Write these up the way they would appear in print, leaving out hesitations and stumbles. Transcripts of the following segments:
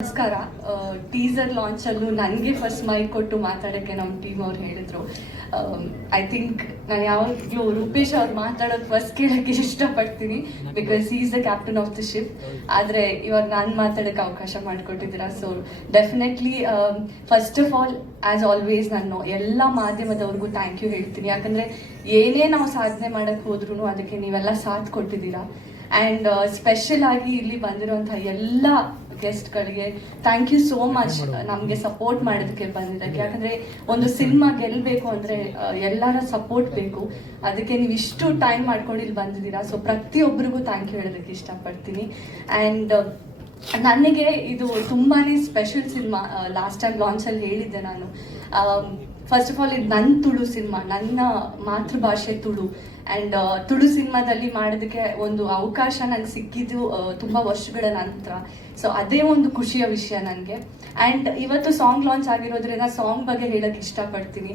ನಮಸ್ಕಾರ. Teaser launch ಅಲ್ಲೂ ನನಗೆ ಫಸ್ಟ್ ಮೈಕ್ ಕೊಟ್ಟು ಮಾತಾಡೋಕ್ಕೆ ನಮ್ಮ ಟೀಮ್ ಅವ್ರು ಹೇಳಿದ್ರು. ಐ ಥಿಂಕ್ ನಾನು ಯಾವಾಗಲೂ ರೂಪೇಶ್ ಅವ್ರು ಮಾತಾಡೋದು ಫಸ್ಟ್ ಕೇಳೋಕ್ಕೆ ಇಷ್ಟಪಡ್ತೀನಿ, because he is the captain of the ship. ಆದರೆ ಇವಾಗ ನಾನು ಮಾತಾಡೋಕ್ಕೆ ಅವಕಾಶ ಮಾಡಿಕೊಟ್ಟಿದ್ದೀರಾ. So definitely first of all as always ನಾನು ಎಲ್ಲ ಮಾಧ್ಯಮದವ್ರಿಗೂ ಥ್ಯಾಂಕ್ ಯು ಹೇಳ್ತೀನಿ. ಯಾಕಂದರೆ ಏನೇ ನಾವು ಸಾಧನೆ ಮಾಡೋಕ್ಕೆ ಹೋದ್ರೂ ಅದಕ್ಕೆ ನೀವೆಲ್ಲ ಸಾಥ್ ಕೊಟ್ಟಿದ್ದೀರಾ. ಆ್ಯಂಡ್ ಸ್ಪೆಷಲ್ ಆಗಿ ಇಲ್ಲಿ ಬಂದಿರುವಂಥ ಎಲ್ಲ ಗೆಸ್ಟ್ಗಳಿಗೆ ಥ್ಯಾಂಕ್ ಯು ಸೋ ಮಚ್, ನಮಗೆ ಸಪೋರ್ಟ್ ಮಾಡೋದಕ್ಕೆ ಬಂದಿದ್ದಕ್ಕೆ. ಯಾಕಂದರೆ ಒಂದು ಸಿನಿಮಾ ಗೆಲ್ಲಬೇಕು ಅಂದರೆ ಎಲ್ಲರ ಸಪೋರ್ಟ್ ಬೇಕು. ಅದಕ್ಕೆ ನೀವು ಇಷ್ಟು ಟೈಮ್ ಮಾಡ್ಕೊಂಡು ಇಲ್ಲಿ ಬಂದಿದ್ದೀರಾ. ಸೊ ಪ್ರತಿಯೊಬ್ಬರಿಗೂ ಥ್ಯಾಂಕ್ ಯು ಹೇಳೋದಕ್ಕೆ ಇಷ್ಟಪಡ್ತೀನಿ. ಆ್ಯಂಡ್ ನನಗೆ ಇದು ತುಂಬಾ ಸ್ಪೆಷಲ್ ಸಿನಿಮಾ. ಲಾಸ್ಟ್ ಟೈಮ್ ಲಾಂಚಲ್ಲಿ ಹೇಳಿದ್ದೆ ನಾನು. ಫಸ್ಟ್ ಆಫ್ ಆಲ್ ಇದು ನನ್ನ ತುಳು ಸಿನಿಮಾ, ನನ್ನ ಮಾತೃಭಾಷೆ ತುಳು. ಆ್ಯಂಡ್ ತುಳು ಸಿನಿಮಾದಲ್ಲಿ ಮಾಡೋದಕ್ಕೆ ಒಂದು ಅವಕಾಶ ನನಗೆ ಸಿಕ್ಕಿದ್ದು ತುಂಬ ವರ್ಷಗಳ ನಂತರ. ಸೊ ಅದೇ ಒಂದು ಖುಷಿಯ ವಿಷಯ ನನಗೆ. ಆ್ಯಂಡ್ ಇವತ್ತು ಸಾಂಗ್ ಲಾಂಚ್ ಆಗಿರೋದ್ರಿಂದ ಸಾಂಗ್ ಬಗ್ಗೆ ಹೇಳೋಕ್ಕೆ ಇಷ್ಟಪಡ್ತೀನಿ.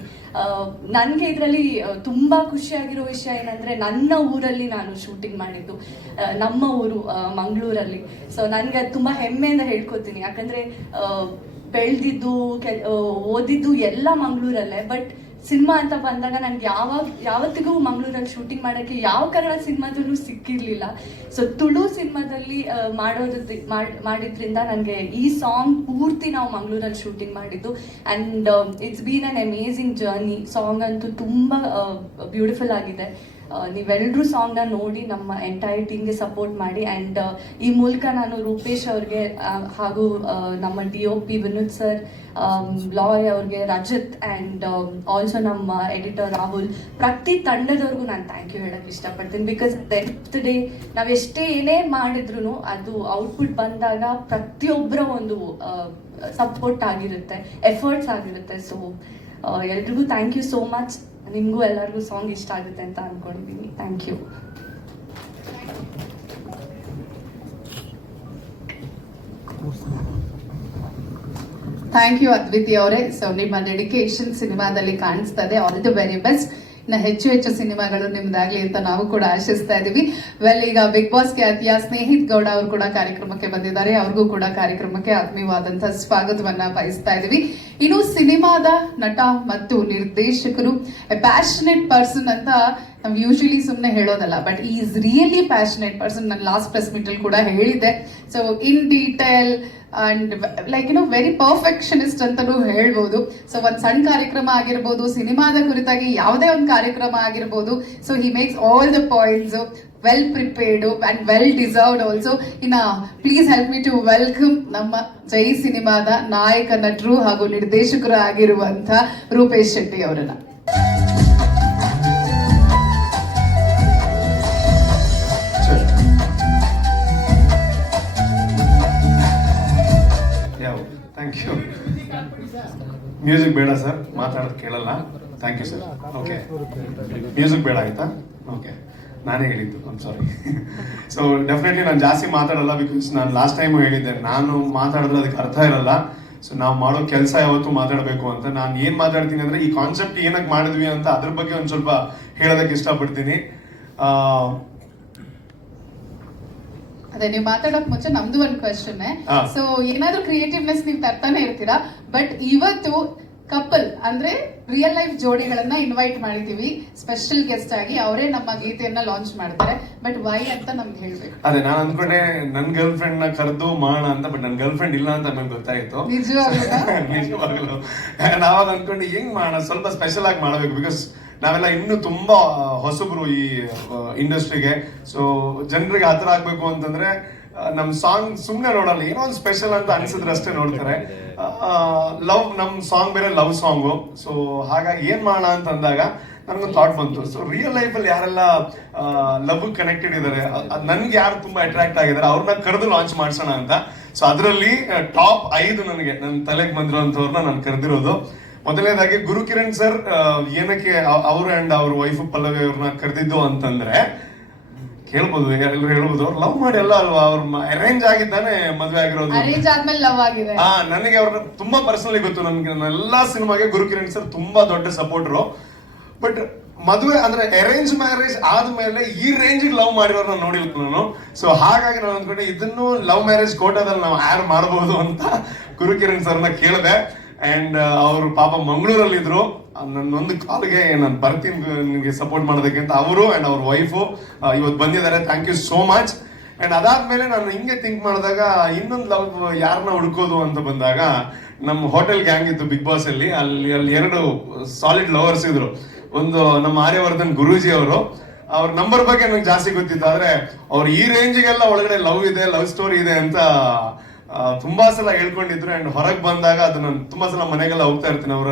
ನನಗೆ ಇದರಲ್ಲಿ ತುಂಬ ಖುಷಿಯಾಗಿರೋ ವಿಷಯ ಏನಂದರೆ, ನನ್ನ ಊರಲ್ಲಿ ನಾನು ಶೂಟಿಂಗ್ ಮಾಡಿದ್ದು, ನಮ್ಮ ಊರು ಮಂಗಳೂರಲ್ಲಿ. ಸೊ ನನಗೆ ಅದು ತುಂಬ ಹೆಮ್ಮೆಯಿಂದ ಹೇಳ್ಕೊತೀನಿ. ಯಾಕಂದರೆ ಬೆಳೆದಿದ್ದು ಓದಿದ್ದು ಎಲ್ಲ ಮಂಗಳೂರಲ್ಲೇ. ಬಟ್ ಸಿನಿಮಾ ಅಂತ ಬಂದಾಗ ನನಗೆ ಯಾವತ್ತಿಗೂ ಮಂಗಳೂರಲ್ಲಿ ಶೂಟಿಂಗ್ ಮಾಡೋಕ್ಕೆ ಯಾವ ಕನ್ನಡ ಸಿನಿಮಾದಲ್ಲೂ ಸಿಕ್ಕಿರಲಿಲ್ಲ. ಸೊ ತುಳು ಸಿನಿಮಾದಲ್ಲಿ ಮಾಡಿದ್ರಿಂದ ನನಗೆ ಈ ಸಾಂಗ್ ಪೂರ್ತಿ ನಾವು ಮಂಗಳೂರಲ್ಲಿ ಶೂಟಿಂಗ್ ಮಾಡಿದ್ದು. And it's been an amazing journey. Song ಅಂತೂ ತುಂಬ ಬ್ಯೂಟಿಫುಲ್ ಆಗಿದೆ. ನೀವೆಲ್ಲರೂ ಸಾಂಗ್ನ ನೋಡಿ ನಮ್ಮ ಎಂಟೈರ್ ಟೀಮ್ಗೆ ಸಪೋರ್ಟ್ ಮಾಡಿ. ಆ್ಯಂಡ್ ಈ ಮೂಲಕ ನಾನು ರೂಪೇಶ್ ಅವ್ರಿಗೆ ಹಾಗೂ ನಮ್ಮ DOP ವಿನೋದ್ ಸರ್, ಲಾಯ್ ಅವ್ರಿಗೆ, ರಜತ್, ಆ್ಯಂಡ್ ಆಲ್ಸೋ ನಮ್ಮ ಎಡಿಟರ್ ರಾಹುಲ್, ಪ್ರತಿ ತಂಡದವ್ರಿಗೂ ನಾನು ಥ್ಯಾಂಕ್ ಯು ಹೇಳೋಕ್ಕೆ ಇಷ್ಟಪಡ್ತೀನಿ. Because at the end of the day ನಾವೆಷ್ಟೇ ಏನೇ ಮಾಡಿದ್ರು ಅದು ಔಟ್ಪುಟ್ ಬಂದಾಗ ಪ್ರತಿಯೊಬ್ಬರ ಒಂದು ಸಪೋರ್ಟ್ ಆಗಿರುತ್ತೆ, ಎಫರ್ಟ್ಸ್ ಆಗಿರುತ್ತೆ. ಸೊ ಎಲ್ರಿಗೂ ಥ್ಯಾಂಕ್ ಯು ಸೋ ಮಚ್. ನಿಮಗೂ ಎಲ್ಲರಿಗೂ ಸಾಂಗ್ ಇಷ್ಟ ಆಗುತ್ತೆ ಅಂತ ಅನ್ಕೊಂಡಿದ್ದೀನಿ. Thank you. Thank you Adviti ಅವರೇ. ಸೊ ನಿಮ್ಮ ಡೆಡಿಕೇಶನ್ ಸಿನಿಮಾದಲ್ಲಿ ಕಾಣಿಸ್ತದೆ. All the very best. ಇನ್ನು ಹೆಚ್ಚು ಹೆಚ್ಚು ಸಿನಿಮಾಗಳು ನಿಮ್ದಾಗ್ಲಿ ಅಂತ ನಾವು ಕೂಡ ಆಶಿಸ್ತಾ ಇದೀವಿ. ವೆಲ್, ಈಗ ಬಿಗ್ ಬಾಸ್ ಖ್ಯಾತಿಯ ಸ್ನೇಹಿತ್ ಗೌಡ ಅವರು ಕೂಡ ಕಾರ್ಯಕ್ರಮಕ್ಕೆ ಬಂದಿದ್ದಾರೆ. ಅವ್ರಿಗೂ ಕೂಡ ಕಾರ್ಯಕ್ರಮಕ್ಕೆ ಆತ್ಮೀಯವಾದಂತಹ ಸ್ವಾಗತವನ್ನ ಬಯಸ್ತಾ ಇದೀವಿ. ಇನ್ನು ಸಿನಿಮಾದ ನಟ ಮತ್ತು ನಿರ್ದೇಶಕರು ಪ್ಯಾಷನೇಟ್ ಪರ್ಸನ್ ಅಂತ ನಾವು ಯೂಶಲಿ ಸುಮ್ಮನೆ ಹೇಳೋದಲ್ಲ, but is really passionate person. ನಾನು ಲಾಸ್ಟ್ ಪ್ರೆಸ್ ಮೀಟ್ ಅಲ್ಲಿ ಕೂಡ ಹೇಳಿದ್ದೆ. So in detail and like very perfectionist ಅಂತಾನೂ ಹೇಳ್ಬೋದು. ಸೊ ಒಂದು ಸಣ್ಣ ಕಾರ್ಯಕ್ರಮ ಆಗಿರ್ಬೋದು, ಸಿನಿಮಾದ ಕುರಿತಾಗಿ ಯಾವುದೇ ಒಂದು ಕಾರ್ಯಕ್ರಮ ಆಗಿರ್ಬೋದು, so he makes all the points well prepared and well deserved also. ಇನ್ನ please help me to welcome ನಮ್ಮ ಜೈ ಸಿನಿಮಾದ ನಾಯಕ ನಟರು ಹಾಗೂ ನಿರ್ದೇಶಕರು ಆಗಿರುವಂತ ರೂಪೇಶ್ ಶೆಟ್ಟಿ ಅವರನ್ನ. Thank you. ಮ್ಯೂಸಿಕ್ ಬೇಡ ಸರ್, ಮಾತಾಡೋದು ಕೇಳಲ್ಲ. Thank you sir. Okay, music ಬೇಡ ಆಯ್ತಾ? ಓಕೆ, ನಾನೇ ಹೇಳಿದ್ದು, ಐಮ್ ಸಾರಿ. ಸೊ ಡೆಫಿನೆಟ್ಲಿ ನಾನು ಜಾಸ್ತಿ ಮಾತಾಡಲ್ಲ, ಬಿಕಾಸ್ ನಾನು ಲಾಸ್ಟ್ ಟೈಮು ಹೇಳಿದ್ದೆ, ನಾನು ಮಾತಾಡಿದ್ರೆ ಅದಕ್ಕೆ ಅರ್ಥ ಇರಲ್ಲ. ಸೊ ನಾವು ಮಾಡೋ ಕೆಲಸ ಯಾವತ್ತೂ ಮಾತಾಡಬೇಕು ಅಂತ. ನಾನು ಏನು ಮಾತಾಡ್ತೀನಿ ಅಂದರೆ, ಈ ಕಾನ್ಸೆಪ್ಟ್ ಏನಕ್ಕೆ ಮಾಡಿದ್ವಿ ಅಂತ ಅದ್ರ ಬಗ್ಗೆ ಒಂದು ಸ್ವಲ್ಪ ಹೇಳೋದಕ್ಕೆ ಇಷ್ಟಪಡ್ತೀನಿ. ಅದೇ, ನೀವು ಮಾತಾಡೋಕ್ ಮುಂಚೆ ನಮ್ದು ಒಂದು ಕ್ವೆಶ್ಚನ್. ಸೊ ಏನಾದ್ರೂ ಕ್ರಿಯೇಟಿವ್ನೆಸ್ ನೀವು ತರ್ತಾನೆ ಇರ್ತೀರಾ, ಬಟ್ ಇವತ್ತು ಕಪಲ್ ಅಂದ್ರೆ ರಿಯಲ್ ಲೈಫ್ ಜೋಡಿಗಳನ್ನ ಇನ್ವೈಟ್ ಮಾಡಿದೀವಿ ಸ್ಪೆಷಲ್ ಗೆಸ್ಟ್ ಆಗಿ. ಅವರೇ ನಮ್ಮ ಗೀತೆಯನ್ನ ಲಾಂಚ್ ಮಾಡ್ತಾರೆ. ಬಟ್ ವೈ ಅಂತ ನಮ್ಗೆ ಹೇಳ್ಬೇಕು. ಅದೇ, ನಾನು ಅಂದ್ಕೊಂಡೆ ನನ್ ಗರ್ಲ್ ಫ್ರೆಂಡ್ ನ ಕರೆದು ಮಾಡೋಣ ಅಂತ, ಬಟ್ ನನ್ ಗರ್ಲ್ ಫ್ರೆಂಡ್ ಇಲ್ಲ ಅಂತ ನಮ್ಗೆ ಗೊತ್ತಾಯ್ತು. ನಿಜವಾಗ್ಲೂ ನಾವಾಗ ಅಂದ್ಕೊಂಡು ಹೆಂಗ್ ಮಾಡೋಣ, ಸ್ವಲ್ಪ ಸ್ಪೆಷಲ್ ಆಗಿ ಮಾಡಬೇಕು. ಬಿಕಾಸ್ ನಾವೆಲ್ಲ ಇನ್ನೂ ತುಂಬಾ ಹೊಸಬ್ರು ಈ ಇಂಡಸ್ಟ್ರಿಗೆ. ಸೊ ಜನರಿಗೆ ಹತ್ರ ಆಗ್ಬೇಕು ಅಂತಂದ್ರೆ ನಮ್ ಸಾಂಗ್ ಸುಮ್ನೆ ನೋಡಲ್ಲ, ಏನೋ ಒಂದು ಸ್ಪೆಷಲ್ ಅಂತ ಅನ್ಸಿದ್ರೆ ಅಷ್ಟೇ ನೋಡ್ತಾರೆ. ಲವ್, ನಮ್ ಸಾಂಗ್ ಬೇರೆ ಲವ್ ಸಾಂಗು. ಸೊ ಹಾಗಾಗಿ ಏನ್ ಮಾಡೋಣ ಅಂತ ಅಂದಾಗ ನನ್ಗೊಂದು ಥಾಟ್ ಬಂತು. ಸೊ ರಿಯಲ್ ಲೈಫ್ ಅಲ್ಲಿ ಯಾರೆಲ್ಲ ಲವ್ ಕನೆಕ್ಟೆಡ್ ಇದಾರೆ, ನನ್ಗೆ ಯಾರು ತುಂಬಾ ಅಟ್ರಾಕ್ಟ್ ಆಗಿದ್ದಾರೆ, ಅವ್ರನ್ನ ಕರೆದು ಲಾಂಚ್ ಮಾಡ್ಸೋಣ ಅಂತ. ಸೊ ಅದರಲ್ಲಿ ಟಾಪ್ 5 ನನಗೆ ನನ್ನ ತಲೆಗೆ ಬಂದಿರೋಂಥವ್ರನ್ನ ನಾನು ಕರೆದಿರೋದು. ಮೊದಲನೇದಾಗಿ ಗುರುಕಿರಣ್ ಸರ್. ಏನಕ್ಕೆ ಅವರು ಅಂಡ್ ಅವ್ರ ವೈಫ್ ಪಲ್ಲವಿ ಅವ್ರನ್ನ ಕರೆದಿದ್ದು ಅಂತಂದ್ರೆ, ಹೇಳ್ಬೋದು, ಎಲ್ಲರೂ ಹೇಳ್ಬೋದು, ಅವ್ರು ಲವ್ ಮಾಡಿ ಎಲ್ಲ ಅಲ್ವಾ, ಅವ್ರ ಅರೇಂಜ್ ಆಗಿದ್ದಾನೆ ಮದುವೆ ಆಗಿರೋದು. ನನಗೆ ಅವ್ರನ್ನ ತುಂಬಾ ಪರ್ಸನಲಿ ಗೊತ್ತು. ನನ್ಗೆ ಎಲ್ಲಾ ಸಿನಿಮಾಗೆ ಗುರುಕಿರಣ್ ಸರ್ ತುಂಬಾ ದೊಡ್ಡ ಸಪೋರ್ಟರು. ಬಟ್ ಮದುವೆ ಅಂದ್ರೆ ಅರೇಂಜ್ ಮ್ಯಾರೇಜ್ ಆದ್ಮೇಲೆ ಈ ರೇಂಜಿಗೆ ಲವ್ ಮಾಡಿರೋರ್ನ ನೋಡಿಲ್ಲ ನಾನು. ಸೊ ಹಾಗಾಗಿ ನಾನು ಅಂದ್ಕೊಂಡೆ ಇದನ್ನು ಲವ್ ಮ್ಯಾರೇಜ್ ಕೋಟಾದಲ್ಲಿ ನಾವು ಆಡ್ ಮಾಡಬಹುದು ಅಂತ ಗುರುಕಿರಣ್ ಸರ್ನ ಕೇಳಿದೆ. ಅಂಡ್ ಅವರು ಪಾಪ ಮಂಗಳೂರಲ್ಲಿ ಇದ್ರು, ನನ್ನೊಂದು ಕಾಲ್ಗೆ ನಾನು ಬರ್ತೀನಿ ನಿಮಗೆ ಸಪೋರ್ಟ್ ಮಾಡೋದಕ್ಕೆ ಅಂತ ಅವರು ಅಂಡ್ ಅವ್ರ ವೈಫು ಇವತ್ತು ಬಂದಿದ್ದಾರೆ. Thank you so much. And ಅದಾದ್ಮೇಲೆ ನಾನು ಹಿಂಗೆ ಥಿಂಕ್ ಮಾಡಿದಾಗ ಇನ್ನೊಂದು ಲವ್ ಯಾರನ್ನ ಹುಡ್ಕೋದು ಅಂತ ಬಂದಾಗ ನಮ್ಮ ಹೋಟೆಲ್ ಗ್ಯಾಂಗ್ ಇತ್ತು ಬಿಗ್ ಬಾಸ್ ಅಲ್ಲಿ. ಅಲ್ಲಿ 2 ಸಾಲಿಡ್ ಲವರ್ಸ್ ಇದ್ರು. ಒಂದು ನಮ್ಮ ಆರ್ಯವರ್ಧನ್ ಗುರೂಜಿ ಅವರು, ಅವ್ರ ನಂಬರ್ ಬಗ್ಗೆ ನನಗೆ ಜಾಸ್ತಿ ಗೊತ್ತಿತ್ತು. ಆದ್ರೆ ಅವ್ರು ಈ ರೇಂಜಿಗೆಲ್ಲ ಒಳಗಡೆ ಲವ್ ಇದೆ, ಲವ್ ಸ್ಟೋರಿ ಇದೆ ಅಂತ ತುಂಬಾ ಸಲ ಹೇಳ್ಕೊಂಡಿದ್ರು. ಅಂಡ್ ಹೊರಗೆ ಬಂದಾಗ ಅದನ್ನ ತುಂಬಾ ಸಲ ಮನೆಗೆಲ್ಲ ಹೋಗ್ತಾ ಇರ್ತೀನಿ. ಅವ್ರ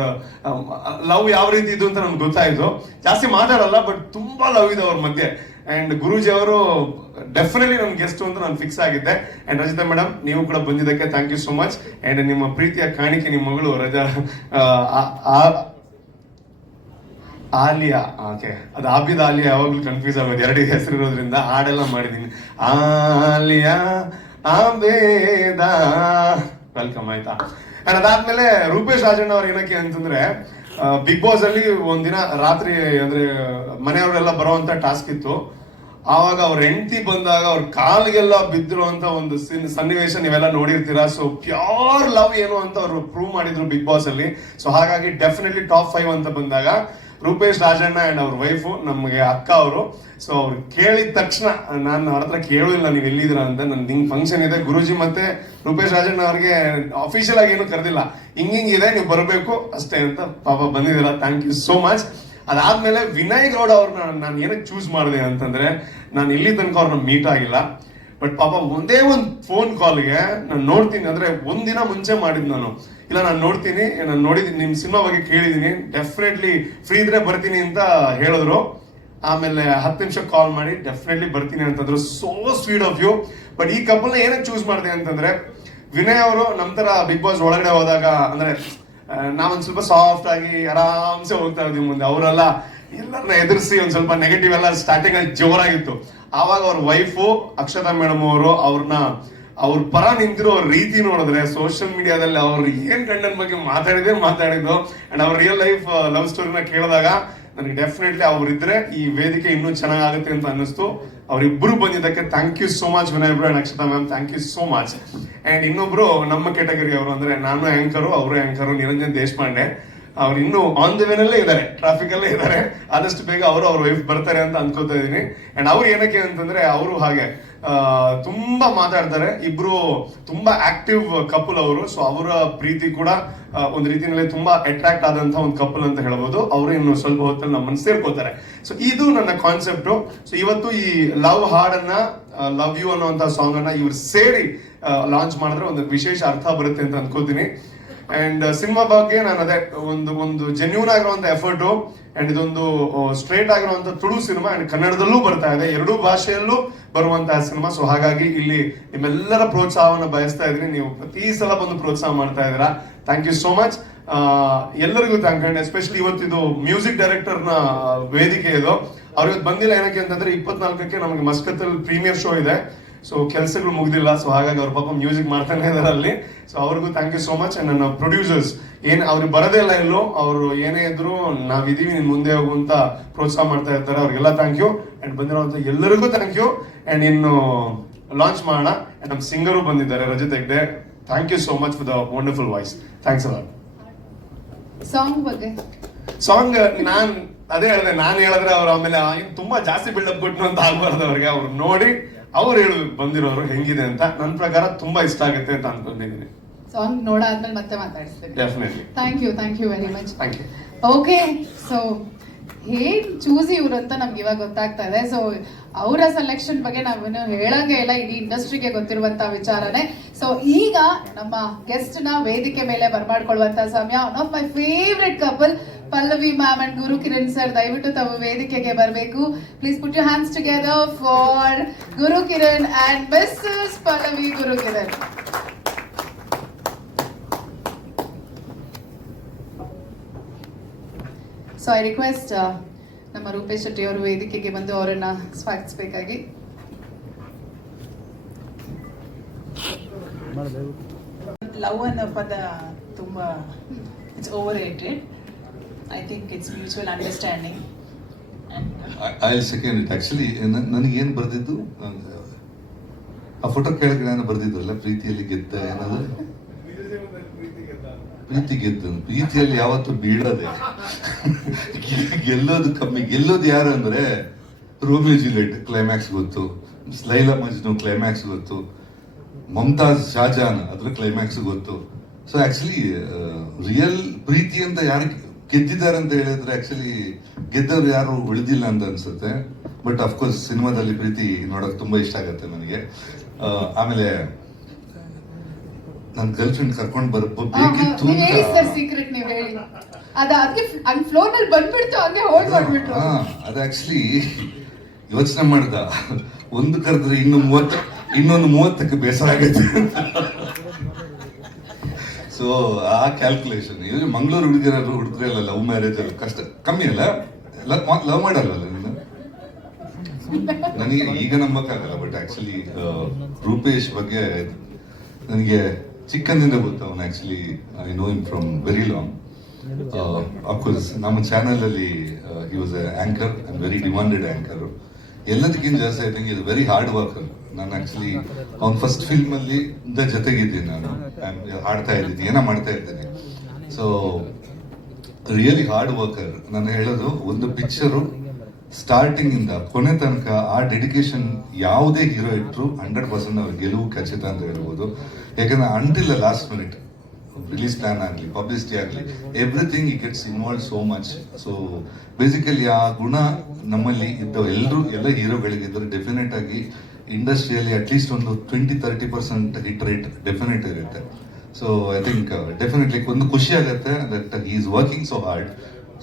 ಲವ್ ಯಾವ ರೀತಿ ಇದು ಅಂತ ನನ್ಗೆ ಗೊತ್ತಾಯ್ತು. ಜಾಸ್ತಿ ಮಾತಾಡಲ್ಲ, ಬಟ್ ತುಂಬಾ ಲವ್ ಇದೆ ಅವ್ರ ಮಧ್ಯೆ. ಅಂಡ್ ಗುರೂಜಿ ಅವರು ಡೆಫಿನೆಟ್ಲಿ ನನ್ ಗೆಸ್ಟ್ ಅಂತ ನಾನು ಫಿಕ್ಸ್ ಆಗಿದ್ದೆ. ಅಂಡ್ ರಜಿತಾ ಮೇಡಮ್, ನೀವು ಕೂಡ ಬಂದಿದ್ದಕ್ಕೆ thank you so much. And ನಿಮ್ಮ ಪ್ರೀತಿಯ ಕಾಣಿಕೆ ನಿಮ್ಮ ಮಗಳು ಆಲಿಯಾ, ಓಕೆ, ಅದು ಆಬಿದ ಆಲಿಯಾ ಯಾವಾಗ್ಲೂ ಕನ್ಫ್ಯೂಸ್ ಆಗೋದು, 2 ಹೆಸರು ಇರೋದ್ರಿಂದ ಹಾಡೆಲ್ಲ ಮಾಡಿದೀನಿ. ಆಲಿಯಾ ಆಬೇದ, ವೆಲ್ಕಮ್ ಆಯ್ತಾ. ಅಂಡ್ ಅದಾದ್ಮೇಲೆ ರೂಪೇಶ್ ರಾಜಣ್ಣ ಅವ್ರು ಏನಕ್ಕೆ ಅಂತಂದ್ರೆ ಬಿಗ್ ಬಾಸ್ ಅಲ್ಲಿ ಒಂದಿನ ರಾತ್ರಿ ಅಂದ್ರೆ ಮನೆಯವರೆಲ್ಲ ಬರುವಂತ ಟಾಸ್ಕ್ ಇತ್ತು. ಆವಾಗ ಅವ್ರ ಹೆಂಡತಿ ಬಂದಾಗ ಅವ್ರ ಕಾಲಿಗೆಲ್ಲ ಬಿದ್ದಿರುವಂತ ಒಂದು ಸನ್ನಿವೇಶ ನೀವೆಲ್ಲ ನೋಡಿರ್ತೀರಾ. ಸೊ ಪ್ಯೂರ್ ಲವ್ ಏನು ಅಂತ ಅವ್ರು ಪ್ರೂವ್ ಮಾಡಿದ್ರು ಬಿಗ್ ಬಾಸ್ ಅಲ್ಲಿ. ಸೊ ಹಾಗಾಗಿ ಡೆಫಿನೆಟ್ಲಿ ಟಾಪ್ 5 ಅಂತ ಬಂದಾಗ ರೂಪೇಶ್ ರಾಜಣ್ಣ ಅಂಡ್ ಅವ್ರ ವೈಫು ನಮಗೆ ಅಕ್ಕ ಅವರು. ಸೊ ಅವ್ರು ಕೇಳಿದ ತಕ್ಷಣ ನಾನು ಅವ್ರ ಹತ್ರ ಕೇಳಿಲ್ಲ ನೀವು ಎಲ್ಲಿದ್ದೀರಾ ಅಂತ, ನನ್ ಹಿಂಗ್ ಫಂಕ್ಷನ್ ಇದೆ, ಗುರುಜಿ ಮತ್ತೆ ರೂಪೇಶ್ ರಾಜಣ್ಣ ಅವ್ರಿಗೆ ಅಫಿಷಿಯಲ್ ಆಗಿ ಏನು ಕರೆದಿಲ್ಲ, ಹಿಂಗಿದೆ ನೀವು ಬರಬೇಕು ಅಷ್ಟೇ ಅಂತ ಪಾಪ ಬಂದಿದ್ದೀರಾ. Thank you so much. ಅದಾದ್ಮೇಲೆ ವಿನಯ್ ಗೌಡ ಅವ್ರನ್ನ ನಾನು ಏನಕ್ಕೆ ಚೂಸ್ ಮಾಡಿದೆ ಅಂತಂದ್ರೆ, ನಾನು ಇಲ್ಲಿ ತನಕ ಅವ್ರನ್ನ ಮೀಟ್ ಆಗಿಲ್ಲ, ಬಟ್ ಪಾಪ ಒಂದೇ ಒಂದು ಫೋನ್ ಕಾಲ್ಗೆ ನಾನು ನೋಡ್ತೀನಿ ಅಂದ್ರೆ ಒಂದಿನ ಮುಂಚೆ ಮಾಡಿದ್ ನಾನು, ಇಲ್ಲ ನಾನು ನೋಡ್ತೀನಿ, ನಾನು ನೋಡಿದೀನಿ, ನಿಮ್ ಸಿನಿಮಾ ಬಗ್ಗೆ ಕೇಳಿದೀನಿ, ಡೆಫಿನೆಟ್ಲಿ ಫ್ರೀ ಇದ್ರೆ ಬರ್ತೀನಿ ಅಂತ ಹೇಳಿದ್ರು. ಆಮೇಲೆ 10 ನಿಮಿಷ ಕಾಲ್ ಮಾಡಿ ಡೆಫಿನೆಟ್ಲಿ ಬರ್ತೀನಿ ಅಂತಂದ್ರು. So sweet of you. But ಈ ಕಪಲ್ನ ಏನಕ್ಕೆ ಚೂಸ್ ಮಾಡಿದೆ ಅಂತಂದ್ರೆ, ವಿನಯ್ ಅವರು ನಮ್ ತರ ಬಿಗ್ ಬಾಸ್ ಒಳಗಡೆ ಹೋದಾಗ ಅಂದ್ರೆ ನಾವೊಂದ್ ಸ್ವಲ್ಪ ಸಾಫ್ಟ್ ಆಗಿ ಆರಾಮ್ಸೆ ಹೋಗ್ತಾ ಇದ್ವಿ ಮುಂದೆ, ಅವರೆಲ್ಲ ಎಲ್ಲರನ್ನ ಎದುರಿಸಿ ಒಂದ್ ಸ್ವಲ್ಪ ನೆಗೆಟಿವ್ ಎಲ್ಲ ಸ್ಟಾರ್ಟಿಂಗ್ ಅಲ್ಲಿ ಜೋರಾಗಿತ್ತು. ಆವಾಗ ಅವ್ರ ವೈಫು ಅಕ್ಷತಾ ಮೇಡಮ್ ಅವರು ಅವ್ರ ಪರ ನಿಂತಿರೋ ರೀತಿ ನೋಡಿದ್ರೆ ಸೋಷಿಯಲ್ ಮೀಡಿಯಾದಲ್ಲಿ ಅವ್ರು ಏನ್ ಗಂಡನ ಬಗ್ಗೆ ಮಾತಾಡಿದ್ದು ಅಂಡ್ ಅವ್ರ ರಿಯಲ್ ಲೈಫ್ ಲವ್ ಸ್ಟೋರಿನ ಕೇಳಿದಾಗ ನನಗೆ ಡೆಫಿನೆಟ್ಲಿ ಅವ್ರಿದ್ರೆ ಈ ವೇದಿಕೆ ಇನ್ನೂ ಚೆನ್ನಾಗುತ್ತೆ ಅಂತ ಅನ್ನಿಸ್ತು. ಅವರಿಬ್ಬರು ಬಂದಿದ್ದಕ್ಕೆ thank you so much Vinay bro and Akshata ma'am, thank you so much. And ಇನ್ನೊಬ್ರು ನಮ್ಮ ಕ್ಯಾಟಗರಿ ಅವರು ಅಂದ್ರೆ ನಾನು ಆಂಕರು, ಅವರು ಆಂಕರು, ನಿರಂಜನ್ ದೇಶಪಾಂಡೆ. ಅವ್ರು ಇನ್ನೂ ಆನ್ ದಿ ವೇನಲ್ಲೇ ಇದ್ದಾರೆ, ಟ್ರಾಫಿಕ್ ಅಲ್ಲೇ ಇದ್ದಾರೆ. ಆದಷ್ಟು ಬೇಗ ಅವ್ರ ವೈಫ್ ಬರ್ತಾರೆ ಅಂತ ಅನ್ಕೋತಾ ಇದೀನಿ. ಅಂಡ್ ಅವ್ರು ಏನಕ್ಕೆ ಅಂತಂದ್ರೆ ಅವರು ಹಾಗೆ ತುಂಬಾ ಮಾತಾಡ್ತಾರೆ, ಇಬ್ರು ತುಂಬಾ ಆಕ್ಟಿವ್ ಕಪಲ್ ಅವರು. ಸೊ ಅವರ ಪ್ರೀತಿ ಕೂಡ ಒಂದ್ ರೀತಿಯಲ್ಲಿ ತುಂಬಾ ಅಟ್ರಾಕ್ಟ್ ಆದಂತ ಒಂದು ಕಪಲ್ ಅಂತ ಹೇಳ್ಬೋದು. ಅವರು ಇನ್ನು ಸ್ವಲ್ಪ ಹೊತ್ತಲ್ಲಿ ನಮ್ಮನ್ನ ಸೇರ್ಕೋತಾರೆ. ಸೊ ಇದು ನನ್ನ ಕಾನ್ಸೆಪ್ಟ್. ಸೊ ಇವತ್ತು ಈ ಲವ್ ಹಾಡನ್ನ, ಲವ್ ಯು ಅನ್ನುವಂತ ಸಾಂಗ್ ಅನ್ನ ಇವ್ರು ಸೇರಿ ಲಾಂಚ್ ಮಾಡಿದ್ರೆ ಒಂದು ವಿಶೇಷ ಅರ್ಥ ಬರುತ್ತೆ ಅಂತ ಅನ್ಕೋತೀನಿ. ಅಂಡ್ ಸಿನಿಮಾ ಬಗ್ಗೆ ನಾನು ಅದೇ ಒಂದು ಜೆನ್ಯೂನ್ ಆಗಿರುವಂತ ಎಫರ್ಟ್ ಅಂಡ್ ಇದೊಂದು ಸ್ಟ್ರೇಟ್ ಆಗಿರುವಂತ ತುಳು ಸಿನಿಮಾ ಅಂಡ್ ಕನ್ನಡದಲ್ಲೂ ಬರ್ತಾ ಇದೆ, 2 ಭಾಷೆಯಲ್ಲೂ ಬರುವಂತಹ ಸಿನಿಮಾ. ಸೊ ಹಾಗಾಗಿ ಇಲ್ಲಿ ನಿಮ್ಮೆಲ್ಲರ ಪ್ರೋತ್ಸಾಹವನ್ನು ಬಯಸ್ತಾ ಇದ್ದೀನಿ. ನೀವು ಪ್ರತಿ ಸಲ ಬಂದು ಪ್ರೋತ್ಸಾಹ ಮಾಡ್ತಾ ಇದ್ದೀರಾ. Thank you so much. ಎಲ್ಲರಿಗೂ ಥ್ಯಾಂಕ್. ಅಂಡ್ ಎಸ್ಪೆಷಲಿ ಇವತ್ತಿದು ಮ್ಯೂಸಿಕ್ ಡೈರೆಕ್ಟರ್ ನ ವೇದಿಕೆ ಇದು. ಅವ್ರು ಇವತ್ತು ಬಂದಿಲ್ಲ, ಏನಕ್ಕೆ ಅಂತಂದ್ರೆ 24ಕ್ಕೆ ನಮಗೆ ಮಸ್ಕತ್ತಲ್ಲಿ ಪ್ರೀಮಿಯರ್ ಶೋ ಇದೆ. ಸೊ ಕೆಲಸಗಳು ಮುಗ್ದಿಲ್ಲ. ಸೊ ಹಾಗಾಗಿ ಅವ್ರ ಪಾಪ ಮ್ಯೂಸಿಕ್ ಮಾಡ್ತಾನೆ ಇದಾರೆ ಅಲ್ಲಿ. ಸೊ ಅವ್ರಿಗೂ thank you so much. And ನನ್ನ ಪ್ರೊಡ್ಯೂಸರ್ಸ್ ಅವ್ರಿಗೆ ಬರೋದೇ ಇಲ್ಲ ಎಲ್ಲೋ, ಅವರು ಏನೇ ಇದ್ರು ನಾವಿದೀವಿ, ನಿನ್ ಮುಂದೆ ಹೋಗುವಂತ ಪ್ರೋತ್ಸಾಹ ಮಾಡ್ತಾ ಇರ್ತಾರೆ. ಅವ್ರಿಗೆಲ್ಲ ಥ್ಯಾಂಕ್ ಯು. ಅಂಡ್ ಬಂದಿರೋಂಥ ಎಲ್ಲರಿಗೂ ಥ್ಯಾಂಕ್ ಯು. ಅಂಡ್ ಇನ್ನು ಲಾಂಚ್ ಮಾಡೋಣ. ಅಂಡ್ ನಮ್ಮ ಸಿಂಗರು ಬಂದಿದ್ದಾರೆ, Rajith Hegde. Thank you so much for the wonderful voice. Thanks a lot. Song ಬಗ್ಗೆ ಸಾಂಗ್ ಅದೇ ಹೇಳಿದೆ, ನಾನು ಹೇಳಿದ್ರೆ ಅವ್ರು ಆಮೇಲೆ ತುಂಬಾ ಜಾಸ್ತಿ ಬಿಲ್ಡಪ್ ಕೊಟ್ಟು ಅಂತ ಆಗ್ಬಾರ್ದು ಅವ್ರಿಗೆ. ಅವ್ರು ನೋಡಿ ಅವ್ರು ಹೇಳು ಬಂದಿರೋರು ಹೆಂಗಿದೆ ಅಂತ. ನನ್ನ ಪ್ರಕಾರ ತುಂಬಾ ಇಷ್ಟ ಆಗುತ್ತೆ ಅಂತ ಅನ್ಕೊಂಡಿದ್ದೀನಿ. ಸಾಂಗ್ ನೋಡಾದ್ಮೇಲೆ ಮತ್ತೆ ಮಾತಾಡಿಸ್ತೀನಿ. Definitely. Thank you very much. Thank you. Okay, so ಹೇಗ್ ಚೂಸ್ ಇವ್ರು ಅಂತ ನಮ್ಗೆ ಇವಾಗ ಗೊತ್ತಾಗ್ತಾ ಇದೆ. ಸೊ ಅವರ ಸೆಲೆಕ್ಷನ್ ಬಗ್ಗೆ ನಾವೇನು ಹೇಳಂಗೆ ಇಲ್ಲ, ಇಡೀ ಇಂಡಸ್ಟ್ರಿಗೆ ಗೊತ್ತಿರುವಂತ ವಿಚಾರನೇ. ಸೊ ಈಗ ನಮ್ಮ ಗೆಸ್ಟ್ ನ ವೇದಿಕೆ ಮೇಲೆ ಬರ್ಮಾಡ್ಕೊಳ್ಳುವಂತ ಸಮಯ. One of my favourite couple Pallavi ma'am and Guru Kiran sir, ದಯವಿಟ್ಟು ತಾವು ವೇದಿಕೆಗೆ ಬರಬೇಕು. Please put you hands together for Guru Kiran and Mrs Pallavi Guru Kiran. So I request ನಮ್ಮ ರೂಪೇಶ್ ಶೆಟ್ಟಿ ಅವರು ವೇದಿಕೆಗೆ ಬಂದು ಅವರನ್ನ ಸ್ವಾಗತಿಸಬೇಕಾಗಿ. ಲವ್ ಅನ್ನೋ ಪದ ತುಂಬ it's over rated. I think it's mutual understanding. I second it actually ನನಗೇನು ಬರ್ದಿದ್ದು ಆ ಫೋಟೋ ಕೆಳಗಡೆ ಏನೋ ಬರ್ದಿದ್ರಲ್ಲ, ಪ್ರೀತಿಯಲ್ಲಿ ಗೆದ್ದ ಏನದು, ಪ್ರೀತಿ ಗೆದ್ದ, ಪ್ರೀತಿಯಲ್ಲಿ ಯಾವತ್ತು ಬೀಳೋದೆ, ಗೆಲ್ಲೋದು ಕಮ್ಮಿ. ಗೆಲ್ಲೋದು ಯಾರು ಅಂದ್ರೆ ರೋಮಿಯೋ ಜೂಲಿಯಟ್ ಕ್ಲೈಮ್ಯಾಕ್ಸ್ ಗೊತ್ತು, ಲೈಲಾ ಮಜ್ನು ಕ್ಲೈಮ್ಯಾಕ್ಸ್ ಗೊತ್ತು, ಮಮತಾಜ್ ಶಾಜಾನ್ ಅದ್ರ ಕ್ಲೈಮ್ಯಾಕ್ಸ್ ಗೊತ್ತು. ಸೊ ಆಕ್ಚುಲಿ ರಿಯಲ್ ಪ್ರೀತಿ ಅಂತ ಯಾರು ಗೆದ್ದಿದ್ದಾರೆ ಅಂತ ಹೇಳಿದ್ರೆ ಆಕ್ಚುಲಿ ಗೆದ್ದವ್ರು ಯಾರು ಉಳಿದಿಲ್ಲ ಅಂತ ಅನ್ಸುತ್ತೆ. ಬಟ್ ಅಫ್ಕೋರ್ಸ್ ಸಿನಿಮಾದಲ್ಲಿ ಪ್ರೀತಿ ನೋಡಕ್ ತುಂಬಾ ಇಷ್ಟ ಆಗತ್ತೆ ನನಗೆ. ಆಮೇಲೆ ನನ್ನ ಗರ್ಲ್ ಫ್ರೆಂಡ್ ಕರ್ಕೊಂಡು ಬೇಕಿತ್ತು ನೀವ್ ಹೇಳಿ ಸರ್ ಸೀಕ್ರೆಟ್ ನೀವ್ ಹೇಳಿ. ಅದಕ್ಕೆ ಫ್ಲೋರ್ ನಲ್ಲಿ ಬಂದ್ಬಿಡ್ತು, ಹಂಗೆ ಹೋಲ್ಡ್ ಮಾಡ್ಬಿಟ್ರು. ಅದು ಆಕ್ಚುಲಿ ಯೋಚನೆ ಮಾಡ್ದ, ಒಂದು ಕರೆದ್ರೆ ಇನ್ನೊಂದು 30ಕ್ಕೆ ಬೇಸರ ಆಗೈತೆ. ಸೊ ಆ ಕ್ಯಾಲ್ಕುಲೇಷನ್ ಇದು ಮಂಗಳೂರು ಹುಡುಗರೆಲ್ಲ ಲವ್ ಮ್ಯಾರೇಜ್ ಅಲ್ಲಿ ಕಷ್ಟ ಕಮ್ಮಿ ಅಲ್ಲ, ಲವ್ ಮಾಡಲ್ವಲ್ಲ ನೀನು. ನನಗೆ ಈಗ ನಂಬಕ್ಕಾಗಲ್ಲ, ಬಟ್ ಆಕ್ಚುಲಿ ರೂಪೇಶ್ ಬಗ್ಗೆ ನನಗೆ ಚಿಕ್ಕಂದಿಂದ ಗೊತ್ತು. ಅವನು actually I know him from very long. Of course ನಮ್ಮ ಚಾನೆಲ್ ಅಲ್ಲಿ he was anchor and very demanded anchor. ಎಲ್ಲದಕ್ಕಿಂತ ಜಾಸ್ತಿ ಐ ಥಿಂಕ್ ಇದು ವೆರಿ ಹಾರ್ಡ್ ವರ್ಕರ್. ನಾನು ಆಕ್ಚುಲಿ ಅವ್ನ ಫಸ್ಟ್ ಫಿಲ್ಮ್ ಅಲ್ಲಿ ಜೊತೆಗಿದ್ದೀನಿ, ನಾನು ಹಾಡ್ತಾ ಇದ್ದೀನಿ, ಏನೋ ಮಾಡ್ತಾ ಇದ್ದೇನೆ. So really hard worker. ನಾನು ಹೇಳೋದು, ಒಂದು ಪಿಕ್ಚರು ಸ್ಟಾರ್ಟಿಂಗ್ ಇಂದ ಕೊನೆ ತನಕ ಆ ಡೆಡಿಕೇಶನ್ ಯಾವುದೇ ಹೀರೋ ಇಟ್ಟರು 100% ಅವ್ರ ಗೆಲುವು ಖಚಿತ ಅಂತ ಹೇಳ್ಬೋದು. ಯಾಕಂದ್ರೆ until last minute release plan ಆಗಲಿ, ಪಬ್ಲಿಸಿಟಿ ಆಗಲಿ, ಎವ್ರಿಥಿಂಗ್ ಈ gets involve so much. So basically ಆ ಗುಣ ನಮ್ಮಲ್ಲಿ ಇದ್ದವು ಎಲ್ಲ ಹೀರೋಗಳಿಗೆ ಇದ್ದರೆ ಡೆಫಿನೆಟ್ ಆಗಿ ಇಂಡಸ್ಟ್ರಿಯಲ್ಲಿ ಅಟ್ಲೀಸ್ಟ್ ಒಂದು 20-30% ಹಿಟ್ ರೇಟ್ ಡೆಫಿನೆಟ್ ಇರುತ್ತೆ. ಸೊ ಐ ಥಿಂಕ್ ಡೆಫಿನೆಟ್ಲಿ ಒಂದು ಖುಷಿ ಆಗುತ್ತೆ that he is working so hard.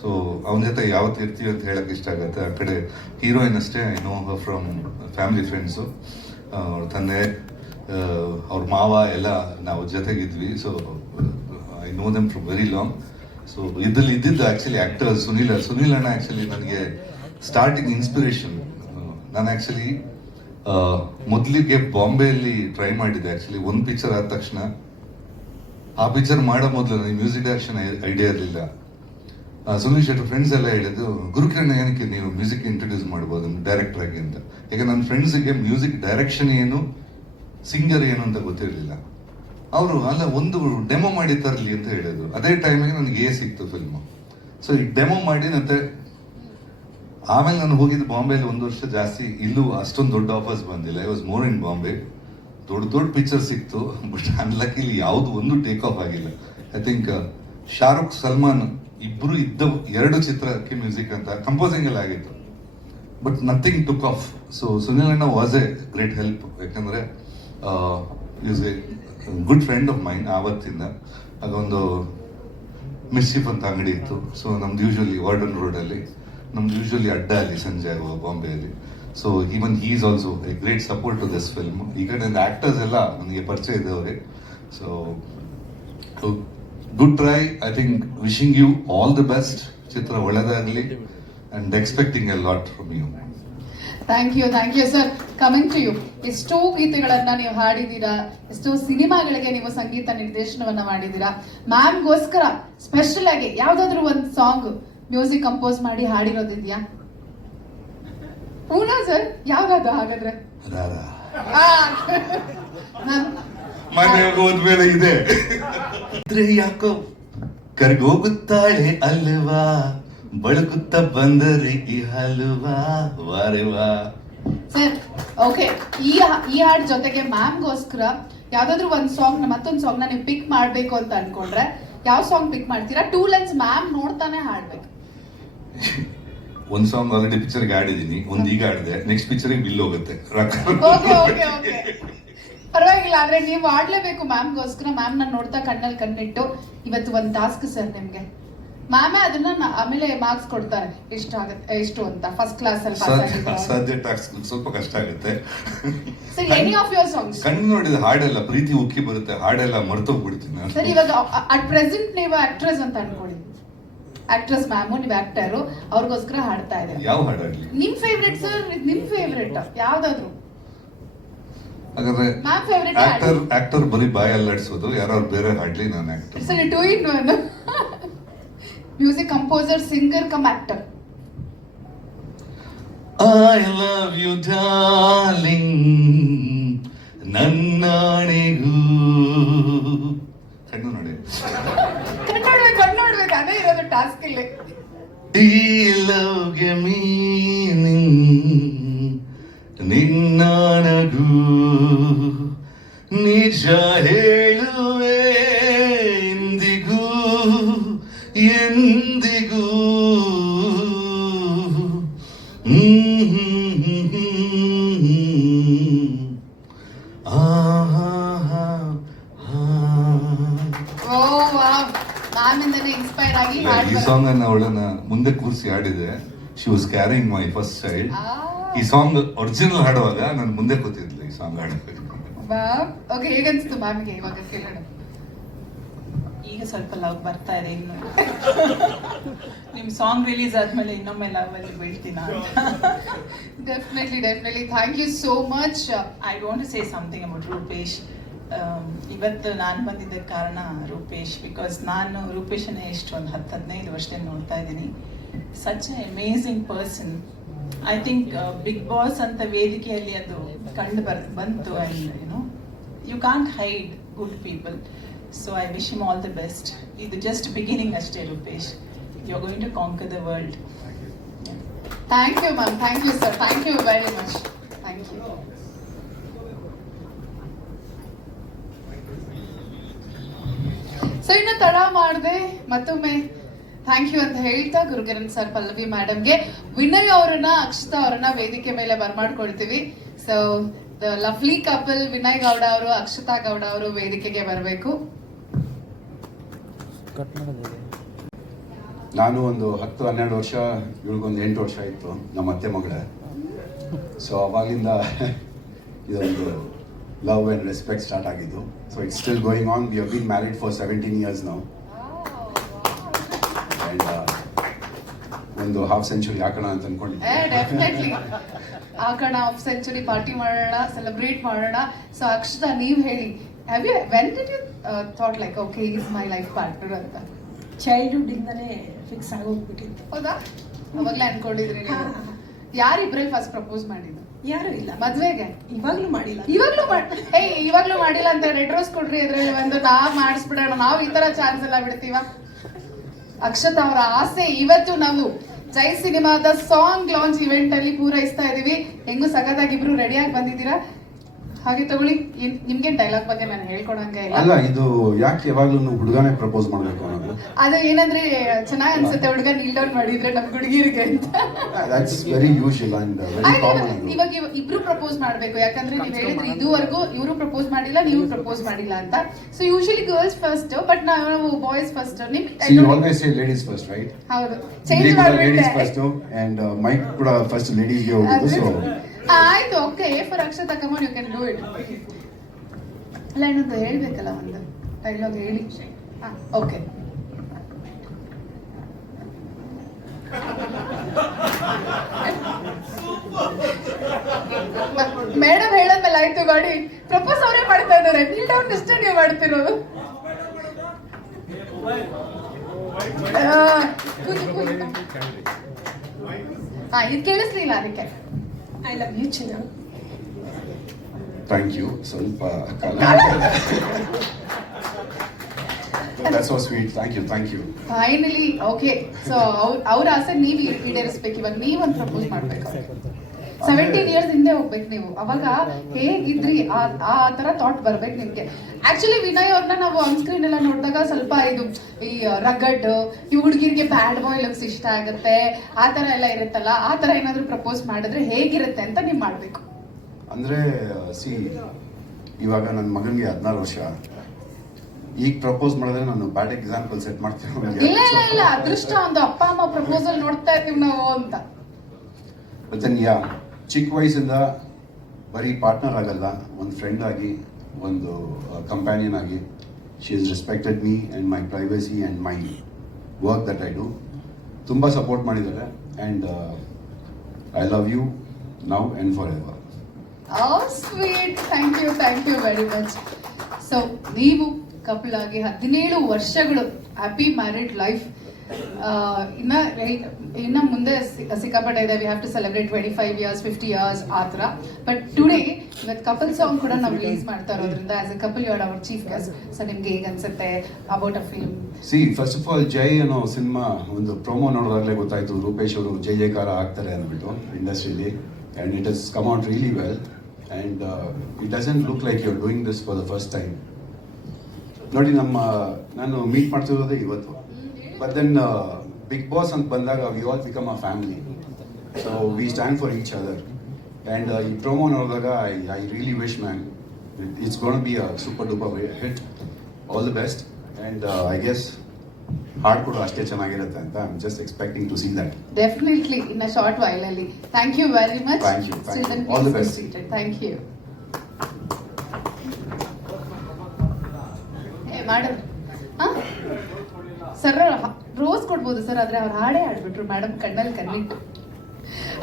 So ಅವನ ಜೊತೆ ಯಾವತ್ತು ಇರ್ತೀವಿ ಅಂತ ಹೇಳಕ್ ಇಷ್ಟ ಆಗುತ್ತೆ. ಆ ಕಡೆ ಹೀರೋಯಿನ್ ಅಷ್ಟೇ, I know from family friends, ಅವ್ರ ತಂದೆ, ಅವ್ರ ಮಾವ ಎಲ್ಲ ನಾವು ಜೊತೆಗಿದ್ವಿ. So I know them from very long. So ಇದ್ರಲ್ಲಿ ಇದ್ದಿದ್ದು ಆಕ್ಚುಲಿ ಆಕ್ಟರ್ ಸುನೀಲ್ ಅಣ್ಣ ಆಕ್ಚುಲಿ ನನಗೆ ಸ್ಟಾರ್ಟಿಂಗ್ ಇನ್ಸ್ಪಿರೇಷನ್. ನಾನು ಆಕ್ಚುಲಿ ಮೊದಲಿಗೆ ಬಾಂಬೆಯಲ್ಲಿ ಟ್ರೈ ಮಾಡಿದ್ದೆ. ಆಕ್ಚುಲಿ ಒಂದು ಪಿಕ್ಚರ್ ಆದ ತಕ್ಷಣ ಆ ಪಿಕ್ಚರ್ ಮಾಡೋ ಮೊದಲು ನನಗೆ ಮ್ಯೂಸಿಕ್ ಡೈರೆಕ್ಷನ್ ಐಡಿಯಾ ಇರಲಿಲ್ಲ. ಸುನೀಲ್ ಶೆಟ್ಟಿ ಫ್ರೆಂಡ್ಸ್ ಎಲ್ಲ ಹೇಳಿದ್ದು, ಗುರುಕಿರಣ್ ಏನಕ್ಕೆ ನೀವು ಮ್ಯೂಸಿಕ್ ಇಂಟ್ರೊಡ್ಯೂಸ್ ಮಾಡ್ಬೋದು ಡೈರೆಕ್ಟರ್ ಆಗಿ ಅಂತ. ಯಾಕೆ ನನ್ನ ಫ್ರೆಂಡ್ಸ್ಗೆ ಮ್ಯೂಸಿಕ್ ಡೈರೆಕ್ಷನ್ ಏನು, ಸಿಂಗರ್ ಏನು ಅಂತ ಗೊತ್ತಿರಲಿಲ್ಲ. ಅವರು ಅಲ್ಲ ಒಂದು ಡೆಮೋ ಮಾಡಿ ತರಲಿ ಅಂತ ಹೇಳಿದ್ರು. ಅದೇ ಟೈಮಿಗೆ ನನಗೆ ಸಿಕ್ತು ಫಿಲ್ಮ್. ಸೊ ಈ ಡೆಮೋ ಮಾಡಿ ಮತ್ತೆ ಆಮೇಲೆ ನಾನು ಹೋಗಿದ್ದು ಬಾಂಬೆಲಿ 1 ವರ್ಷ ಜಾಸ್ತಿ. ಇಲ್ಲೂ ಅಷ್ಟೊಂದು ದೊಡ್ಡ ಆಫರ್ಸ್ ಬಂದಿಲ್ಲ. I was more in Bombay. ದೊಡ್ಡ ಪಿಕ್ಚರ್ ಸಿಕ್ತು, ಬಟ್ ಅನ್ಲಕ್ಕಿಲಿ ಯಾವ್ದು ಒಂದು ಟೇಕ್ ಆಫ್ ಆಗಿಲ್ಲ. ಐ ಥಿಂಕ್ ಶಾರುಖ್ ಸಲ್ಮಾನ್ ಇಬ್ರು ಇದ್ದ 2 ಚಿತ್ರಕ್ಕೆ ಮ್ಯೂಸಿಕ್ ಅಂತ ಕಂಪೋಸಿಂಗ್ ಎಲ್ಲ ಆಗಿತ್ತು, but nothing took off. So Sunil ಅಣ್ಣ ವಾಸ್ ಎ ಗ್ರೇಟ್ ಹೆಲ್ಪ್. ಯಾಕಂದ್ರೆ is a good friend of mind. ಆವತ್ತಿಂದ ಅದೊಂದು ಮಿಸ್ಚಿಫ್ ಅಂತ ಅಂಗಡಿ ಇತ್ತು. ಸೊ ನಮ್ದು ಯೂಶುವಲಿ ವಾರ್ಡನ್ ರೋಡಲ್ಲಿ, ನಮ್ದು ಯೂಶುವಲಿ ಅಡ್ಡ ಅಲ್ಲಿ ಸಂಜೆ ಬಾಂಬೆಯಲ್ಲಿ. So even he is also a great support to this film. ಈ ಕಡೆ ಆಕ್ಟರ್ಸ್ ಎಲ್ಲ ನನಗೆ ಪರಿಚಯ ಇದ್ದವ್ರೆ. So good try. I think wishing you all the best. ಚಿತ್ರ ಒಳ್ಳೆದಾಗಲಿ and expecting a lot from you. Thank you sir. Coming to you, ಎಷ್ಟೋ ಗೀತೆಗಳನ್ನ ನೀವು ಹಾಡಿದೀರಾ, ಎಷ್ಟೋ ಸಿನಿಮಾಗಳಿಗೆ ನೀವು ಸಂಗೀತ ನಿರ್ದೇಶನವನ್ನ ಮಾಡಿದೀರಾ. ಮ್ಯಾಮ್ಗೋಸ್ಕರ ಸ್ಪೆಷಲ್ ಆಗಿ ಯಾವ್ದಾದ್ರು ಒಂದು ಸಾಂಗ್ ಮ್ಯೂಸಿಕ್ ಕಂಪೋಸ್ ಮಾಡಿ ಹಾಡಿರೋದಿದ್ಯಾ? ಹೂನಾ ಸರ್, ಯಾವ್ದಾದ್ರು ಹಾಗಾದ್ರೆ? ಮನೆಯಾಗ ಹೋದ್ಮೇಲೆ ಇದೆ ಯಾಕೋ ಕರ್ಗೋಗುತ್ತಾಳೆ ಅಲ್ವಾ, ಬಳಕುತ್ತ ಬಂದರೆ ಈ ಹಲ್ವಾ ವಾರೆವಾ. ಸರ್ ಓಕೆ, ಈ ಹಾಡ್ ಜೊತೆಗೆ ಮ್ಯಾಮ್ಗೋಸ್ಕರ ಯಾವ್ದಾದ್ರು ಒಂದ್ ಸಾಂಗ್, ಮತ್ತೊಂದ್ ಸಾಂಗ್ ನ ನೀವು ಪಿಕ್ ಮಾಡ್ಬೇಕು ಅಂತ ಅನ್ಕೊಂಡ್ರೆ ಯಾವ ಸಾಂಗ್ ಪಿಕ್ ಮಾಡ್ತೀರಾ? 2 ಲೈನ್ಸ್ ಮ್ಯಾಮ್ ನೋಡ್ತಾನೆ ಹಾಡ್ಬೇಕು. ಒಂದ್ ಸಾಂಗ್ ಆಲ್ರೆಡಿ ಪಿಕ್ಚರ್ಗೆ ಆಡಿದೀನಿ, ಒಂದ್ ಈಗ ಆಡಿದೆ, ನೆಕ್ಸ್ಟ್ ಪಿಕ್ಚರ್ಗೆ ಬಿಲ್ ಹೋಗುತ್ತೆ. ಪರವಾಗಿಲ್ಲ, ಆದ್ರೆ ನೀವು ಆಡ್ಲೇಬೇಕು ಮ್ಯಾಮ್ಗೋಸ್ಕರ. ಮ್ಯಾಮ್ ನಾನು ನೋಡ್ತಾ ಕಣ್ಣಲ್ಲಿ ಕಣ್ಣಿಟ್ಟು ಇವತ್ತು ಒಂದ್ ಟಾಸ್ಕ್ ಸರ್ ನಿಮ್ಗೆ. ಮ್ಯಾಮೇ ಅದನ್ನ ಆಮೇಲೆ ಮಾರ್ಕ್ಸ್ ಕೊಡ್ತಾರೆ, ಎಷ್ಟು ಆಗುತ್ತೆ ಎಷ್ಟು ಅಂತ. ಫಸ್ಟ್ ಕ್ಲಾಸ್ ಅಲ್ಲಿ ಸಾಧ್ಯ ಟಾಸ್ಕ್ ಸ್ವಲ್ಪ ಕಷ್ಟ ಆಗುತ್ತೆ. Sir any of your songs ಕಣ್ಣು ನೋಡಿದ ಹಾಡೆಲ್ಲ ಪ್ರೀತಿ ಉಕ್ಕಿ ಬರುತ್ತೆ, ಹಾಡೆಲ್ಲ ಮರ್ತೋಗ್ಬಿಡ್ತೀನಿ ನಾನು. ಸರ್ ಇವಾಗ ಅಟ್ ಪ್ರೆಸೆಂಟ್ ನೀವು ಆಕ್ಟ್ರೆಸ್ ಅಂತ ಅನ್ಕೊಳ್ಳಿ, ಆಕ್ಟ್ರೆಸ್ ಮ್ಯಾಮು, ನೀವು ಆಕ್ಟರು, ಅವ್ರಿಗೋಸ್ಕರ ಹಾಡ್ತಾ ಇದ್ದಾರೆ. ಯಾವ ಹಾಡಾಗ್ಲಿ ನಿಮ್ ಫೇವ್ರೆಟ್ ಸರ್, ನಿಮ್ ಫೇವ್ರೆಟ್ ಯಾವ್ದಾದ್ರು? ಹಾಗಾದ್ರೆ ಆಕ್ಟರ್ ಬರೀ ಬಾಯಿ ಅಲ್ಲಾಡ್ಸೋದು, ಯಾರು ಬೇರೆ ಹಾಡ್ಲಿ, ನಾನು actor. Sir 2 in 1. Music composer, singer come actor. I love you darling ನನ್ನಾಣೆಗೂ ಕಣ್ಣು ನೋಡಿ ಕಣ್ಣು ನೋಡ್ಬೇಕು ಅದೇ ಇರೋದು ಟಾಸ್ಕ್ ಇಲ್ಲಿ. ಈ ಲವ್ಗೆ ಮೀನಿಂಗ್ ನಿನ್ನಾಣಗೂ ನಿಜ ಹೇಳುವೆ ಎಂದಿಗೂ ಎಂದಿಗೂ ಓ ವಾವ್, ನಾನಿಂದನೇ ಇನ್ಸ್ಪೈರ್ ಆಗಿ ಈ ಹಾಡ್ಬರೋದು. ಸಾಂಗ್ ಅನ್ನ ಅವಳನ್ನ ಮುಂದೆ ಕೂರಿಸಿ ಹಾಡಿದೆ. She was carrying my first child. ಈ ಸಾಂಗ್ ಒರಿಜಿನಲ್ ಹಾಡುವಾಗ ನಾನು ಮುಂದೆ ಕೂತಿದ್ದೆ ಈ ಸಾಂಗ್ ಹಾಡಬೇಕು. ಓಕೆ, ಹೇಗನ್ಸ್ತು ಮ್ಯಾಮ್ಗೆ ಇವಾಗ ಕೇಳೋಣ? ಈಗ ಸ್ವಲ್ಪ ಲವ್ ಬರ್ತಾ ಇದೆ ಇನ್ನು. ನಿಮ್ ಸಾಂಗ್ ರಿಲೀಸ್ ಆದ್ಮೇಲೆ ಇನ್ನೊಮ್ಮೆ ಲವ್ ಅಲ್ಲಿ ಬೀಳ್ತೀನ ಅಂತ. Definitely thank you so much. I want to say something about Rupesh. ಇವತ್ತು ನಾನು ಬಂದಿದ್ದಕ್ಕೆ ಕಾರಣ ರೂಪೇಶ್. ಬಿಕಾಸ್ ನಾನು ರೂಪೇಶನ್ನೇ ಎಷ್ಟು ಒಂದು 10-15 ವರ್ಷದಿಂದ ನೋಡ್ತಾ ಇದ್ದೀನಿ. Such a amazing person. I think Bigg boss ಅಂತ ವೇದಿಕೆಯಲ್ಲಿ ಅದು ಕಂಡು ಬಂತು. And you know you can't hide good people. So I wish him all the best. ಇದು ಜಸ್ಟ್ ಬಿಗಿನಿಂಗ್ ಅಷ್ಟೇ Rupesh. You are going to conquer the world. Thank you ma'am, thank you sir, thank you very much, thank you. So ಇನ್ನು ತಡ ಮಾಡದೆ ಮತ್ತೊಮ್ಮೆ thank you ಅಂತ ಹೇಳ್ತಾ Gurukiran sir, Pallavi ಮೇಡಮ್ಗೆ, ವಿನಯ್ ಅವರನ್ನ, ಅಕ್ಷತಾ ಅವರನ್ನ ವೇದಿಕೆ ಮೇಲೆ ಬರ್ಮಾಡ್ಕೊಳ್ತೀವಿ. So the lovely couple Vinay Gowda ಅವರು, ಅಕ್ಷತಾ ಗೌಡ ಅವರು ವೇದಿಕೆಗೆ ಬರಬೇಕು. ನಾನು ಒಂದು 10-12 ವರ್ಷ, ಇವಳಿಗೊಂದು 8 ವರ್ಷ ಇತ್ತು, ನಮ್ಮ ಅತ್ತೆ ಮಗಳೇ. ಸೊ ಅವಾಗಿಂದ ಇದೊಂದು ಲವ್ ಆ್ಯಂಡ್ ರೆಸ್ಪೆಕ್ಟ್ ಸ್ಟಾರ್ಟ್ ಆಗಿದ್ದು. So it's still going on. We have been married for 17 years now. And ಒಂದು ಹಾಫ್ ಸೆಂಚುರಿ ಹಾಕೋಣ ಅಂತ ಅನ್ಕೊಂಡಿದ್ದೆ. ಡೆಫಿನೆಟ್ಲಿ ಹಾಕೋಣ, ಹಾಫ್ ಸೆಂಚುರಿ ಪಾರ್ಟಿ ಮಾಡೋಣ, ಸೆಲೆಬ್ರೇಟ್ ಮಾಡೋಣ. ಸೊ ಅಕ್ಷತಾ, ನೀವು ಹೇಳಿ, when did you thought like okay is my life partner ಅಂತ? ಚೈಲ್ಡ್ಹುಡ್ ಇಂದನೇ ಫಿಕ್ಸ್ ಆಗೋಗ್ಬಿಟ್ಟಿತ್ತು. ಹೌದಾ? ಅವಾಗ್ಲೇ ಅನ್ಕೊಂಡಿದ್ರಿ ನೀವು? ಯಾರಿಬ್ರಲ್ಲಿ ಫಸ್ಟ್ ಪ್ರಪೋಸ್ ಮಾಡಿದ್ದು? ಯಾರು ಇಲ್ಲ, ಮದ್ವೆಗೆ? ಇವಾಗ್ಲೂ ಮಾಡಿಲ್ಲ. ಇವಾಗ್ಲೂ ಮಾಡಿಲ್ಲ ಅಂತ ರೆಡ್ ರೋಸ್ ಕೊಡ್ರಿ, ಅದ್ರಲ್ಲಿ ಒಂದು ನಾವ್ ಮಾಡಿಸ್ಬಿಡೋಣ. ನಾವು ಈ ತರ ಚಾನ್ಸ್ ಎಲ್ಲ ಬಿಡ್ತೀವ? ಅಕ್ಷತಾ ಅವರ ಆಸೆ ಇವತ್ತು ನಾವು ಜೈ ಸಿನಿಮಾದ ಸಾಂಗ್ ಲಾಂಚ್ ಇವೆಂಟ್ ಅಲ್ಲಿ ಪೂರೈಸ್ತಾ ಇದೀವಿ. ಹೆಂಗು ಸಖತ್ತಾಗಿ ಇಬ್ರು ರೆಡಿಯಾಗಿ ಬಂದಿದ್ದೀರಾ. ಹಾಗೆ ತಗೊಳ್ಳಿ, ನಿಮ್ಗೆ ಡೈಲಾಗ್ ಬಗ್ಗೆ ನಾನು ಹೇಳ್ಕೊಡಂಗೆ ಇಲ್ಲ. ಅಲ್ಲ, ಇದು ಯಾಕೆ ಯಾವಾಗ್ಲೂ ಹುಡುಗನೇ ಪ್ರಪೋಸ್ ಮಾಡಬೇಕು ಅನ್ನೋದು? ಅದು ಏನಂದ್ರೆ ಚೆನ್ನಾಗ್ ಅನ್ಸುತ್ತೆ ಹುಡುಗ ನೀಲ್ ಡೌನ್ ಮಾಡಿದ್ರೆ ನಮ್ ಹುಡುಗಿರಿಗೆ ಅಂತ. That's very usual and very common. ಇವಾಗ ಇಬ್ರು ಪ್ರಪೋಸ್ ಮಾಡ್ಬೇಕು, ಯಾಕಂದ್ರೆ ನೀವ್ ಹೇಳಿದ್ರೆ ಇದುವರೆಗೂ ಇವರು ಪ್ರಪೋಸ್ ಮಾಡಿಲ್ಲ, ನೀವು ಪ್ರಪೋಸ್ ಮಾಡಿಲ್ಲ ಅಂತ. So usually girls first, but ನಾವು boys first. You always say ladies first, right? ಹೌದು, ಚೇಂಜ್ ladies ಮಾಡ್ಬಿಟ್ಟೆ. first and Mike ಕೂಡ ಫಸ್ಟ್ ಲೇಡೀಸ್ಗೆ ಹೋಗಿದ್ದು. ಸೊ ಆಯ್ತು, okay, for Akshata, come on, you can do it. ಅಲ್ಲ, ಇನ್ನೊಂದು ಹೇಳ್ಬೇಕಲ್ಲ, ಒಂದು ಡೈಲಾಗ್ ಹೇಳಿ. ಓಕೆ. ಮೇಡಮ್ ಹೇಳದ್ಮೇಲೆ ಆಯ್ತು ಗಾಡಿ. ಪ್ರಪೋಸ್ ಅವರೇ ಮಾಡ್ತಾ ಇದ್ದಾರೆ, ನೀಲ್ ಡೌನ್ ಇಷ್ಟೇ ನೀವು ಮಾಡ್ತಿರೋದು. ಇದು ಕೇಳಿಸ್ಲಿಲ್ಲ ಅದಕ್ಕೆ. ಐ ಲವ್ ಯು ಚಿನ್ನ. Thank you. ಸ್ವಲ್ಪ That's so sweet. Thank you. Finally okay. So ಅವ್ರ ಆಸೆ ನೀವು ಈಡೇರಿಸ್ಬೇಕು. ಇವಾಗ ನೀವೊಂದು ಪ್ರಪೋಸ್ ಮಾಡ್ಬೇಕು. 17 years ಹಿಂದೆ ಹೋಗ್ಬೇಕು ನೀವು. ಅವಾಗ ಹೇಗಿದ್ರಿ ಆ ತರ ಥಾಟ್ ಬರ್ಬೇಕು ನಿಮ್ಗೆ. ಆಕ್ಚುಲಿ ವಿನಯ್ ಅವ್ರನ್ನ ನಾವು ಆನ್ ಸ್ಕ್ರೀನ್ ಎಲ್ಲ ನೋಡಿದಾಗ ಸ್ವಲ್ಪ ಇದು ಈ ರಗಡ್, ಈ ಹುಡುಗಿರಿಗೆ ಬ್ಯಾಡ್ ಬಾಯ್ ಲುಕ್ಸ್ ಇಷ್ಟ ಆಗುತ್ತೆ, ಆ ತರ ಎಲ್ಲ ಇರುತ್ತಲ್ಲ, ಆ ತರ ಏನಾದ್ರು ಪ್ರಪೋಸ್ ಮಾಡಿದ್ರೆ ಹೇಗಿರುತ್ತೆ ಅಂತ ನೀವ್ ಮಾಡ್ಬೇಕು. ಅಂದ್ರೆ ಇವಾಗ ನನ್ನ ಮಗನಿಗೆ 16 ವರ್ಷ. ಈಗ ಪ್ರಪೋಸ್ ಮಾಡಿದ್ರೆ ನಾನು ಬ್ಯಾಡ್ ಎಕ್ಸಾಂಪಲ್ ಸೆಟ್ ಮಾಡ್ತೀನಿ. ಇಲ್ಲ, ಅದೃಷ್ಟ ಒಂದು ಅಪ್ಪ ಅಮ್ಮ ಪ್ರಪೋಸಲ್ ನೋಡ್ತಾ ಇರ್ತೀವಿ ನಾವು ಅಂತ. ಚಿಕ್ಕ ವಯಸ್ಸಿಂದ ಬರೀ ಪಾರ್ಟ್ನರ್ ಆಗಲ್ಲ, ಒಂದು ಫ್ರೆಂಡ್ ಆಗಿ, ಒಂದು ಕಂಪ್ಯಾನಿಯನ್ ಆಗಿ, she is respected me and my privacy and my work that I do. ತುಂಬ ಸಪೋರ್ಟ್ ಮಾಡಿದ್ದಾರೆ and I love you now and for ever. Sweet, thank you very much. So ನೀವು couple ಆಗಿ 17 ವರ್ಷಗಳು happy married life. ಇನ್ನ ಮುಂದೆ ಸಿಕ್ಕಾಪಟ್ಟೆ ಇದೆ. We have to celebrate 25 years 50 years ಆ ಥರ. ಬಟ್ ಟುಡೇ ಇವತ್ತು ಕಪಲ್ ಸಾಂಗ್ ಕೂಡ ನಾವು ರಿಲೀಸ್ ಮಾಡ್ತಾ ಇರೋದ್ರಿಂದ as a couple you are our chief guest. So ನಿಮ್ಗೆ ಹೇಗೆ ಅನ್ಸುತ್ತೆ about a film? First of all Jai ಅನ್ನೋ ಸಿನಿಮಾ ಒಂದು ಪ್ರೊಮೋ ನೋಡೋದಾಗಲೇ ಗೊತ್ತಾಯ್ತು ರೂಪೇಶ್ ಅವರು ಜೈ ಜೈಕಾರ ಆಗ್ತಾರೆ ಅಂದ್ಬಿಟ್ಟು ಇಂಡಸ್ಟ್ರಿಲಿ. And it has come out really well and it doesn't look like you are doing this for the first time. ನೋಡಿ ನಾನು ಮೀಟ್ ಮಾಡ್ತಿರೋದೇ ಇವತ್ತು. ಬಟ್ ದೆನ್ ಬಿಗ್ ಬಾಸ್ ಅಂತ ಬಂದಾಗ we all become a family. So we stand for each other. And ಈ promo ನೋಡಿದಾಗ I really wish man it's gonna be a super duper hit. All the best. And I guess ಹಾಡ್ ಕೂಡ ಅಷ್ಟೇ ಚೆನ್ನಾಗಿರುತ್ತೆ ಅಂತ I am just expecting to see that. Definitely in a short while ಅಲ್ಲಿ. Thank you very much. Thank you. All the best. Thank you. Madam sir rose ಕೊಡ್ಬೋದು sir, ಆದ್ರೆ ಅವ್ರು ಹಾಡೇ ಆಡ್ಬಿಟ್ರು madam ಕಣ್ಣಲ್ಲಿ ಕಣ್ಣಿಟ್ಟು.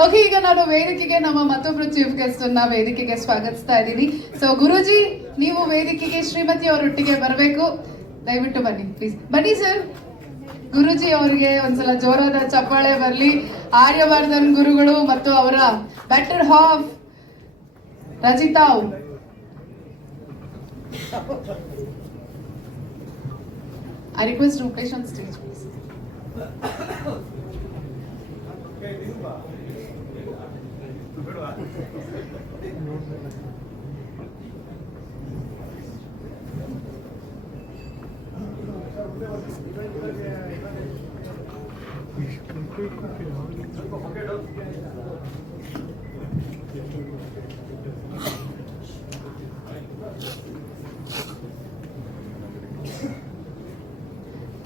ಓಕೆ, ಈಗ ನಾನು ವೇದಿಕೆಗೆ ನಮ್ಮ ಮತ್ತೊಬ್ರು ಚೀಫ್ ಗೆಸ್ಟ್ ಅನ್ನ ವೇದಿಕೆಗೆ ಸ್ವಾಗತಿಸ್ತಾ ಇದ್ದೀನಿ. ಸೊ ಗುರೂಜಿ, ನೀವು ವೇದಿಕೆಗೆ ಶ್ರೀಮತಿ ಅವರೊಟ್ಟಿಗೆ ಬರಬೇಕು. ದಯವಿಟ್ಟು ಬನ್ನಿ ಪ್ಲೀಸ್. ಬನ್ನಿ ಸರ್. ಗುರೂಜಿ ಅವರಿಗೆ ಒಂದ್ಸಲ ಜೋರಾದ ಚಪ್ಪಾಳೆ ಬರಲಿ. ಆರ್ಯವರ್ಧನ್ ಗುರುಗಳು ಮತ್ತು ಅವರ better half Rajitha. I request Rupesh on stage, please.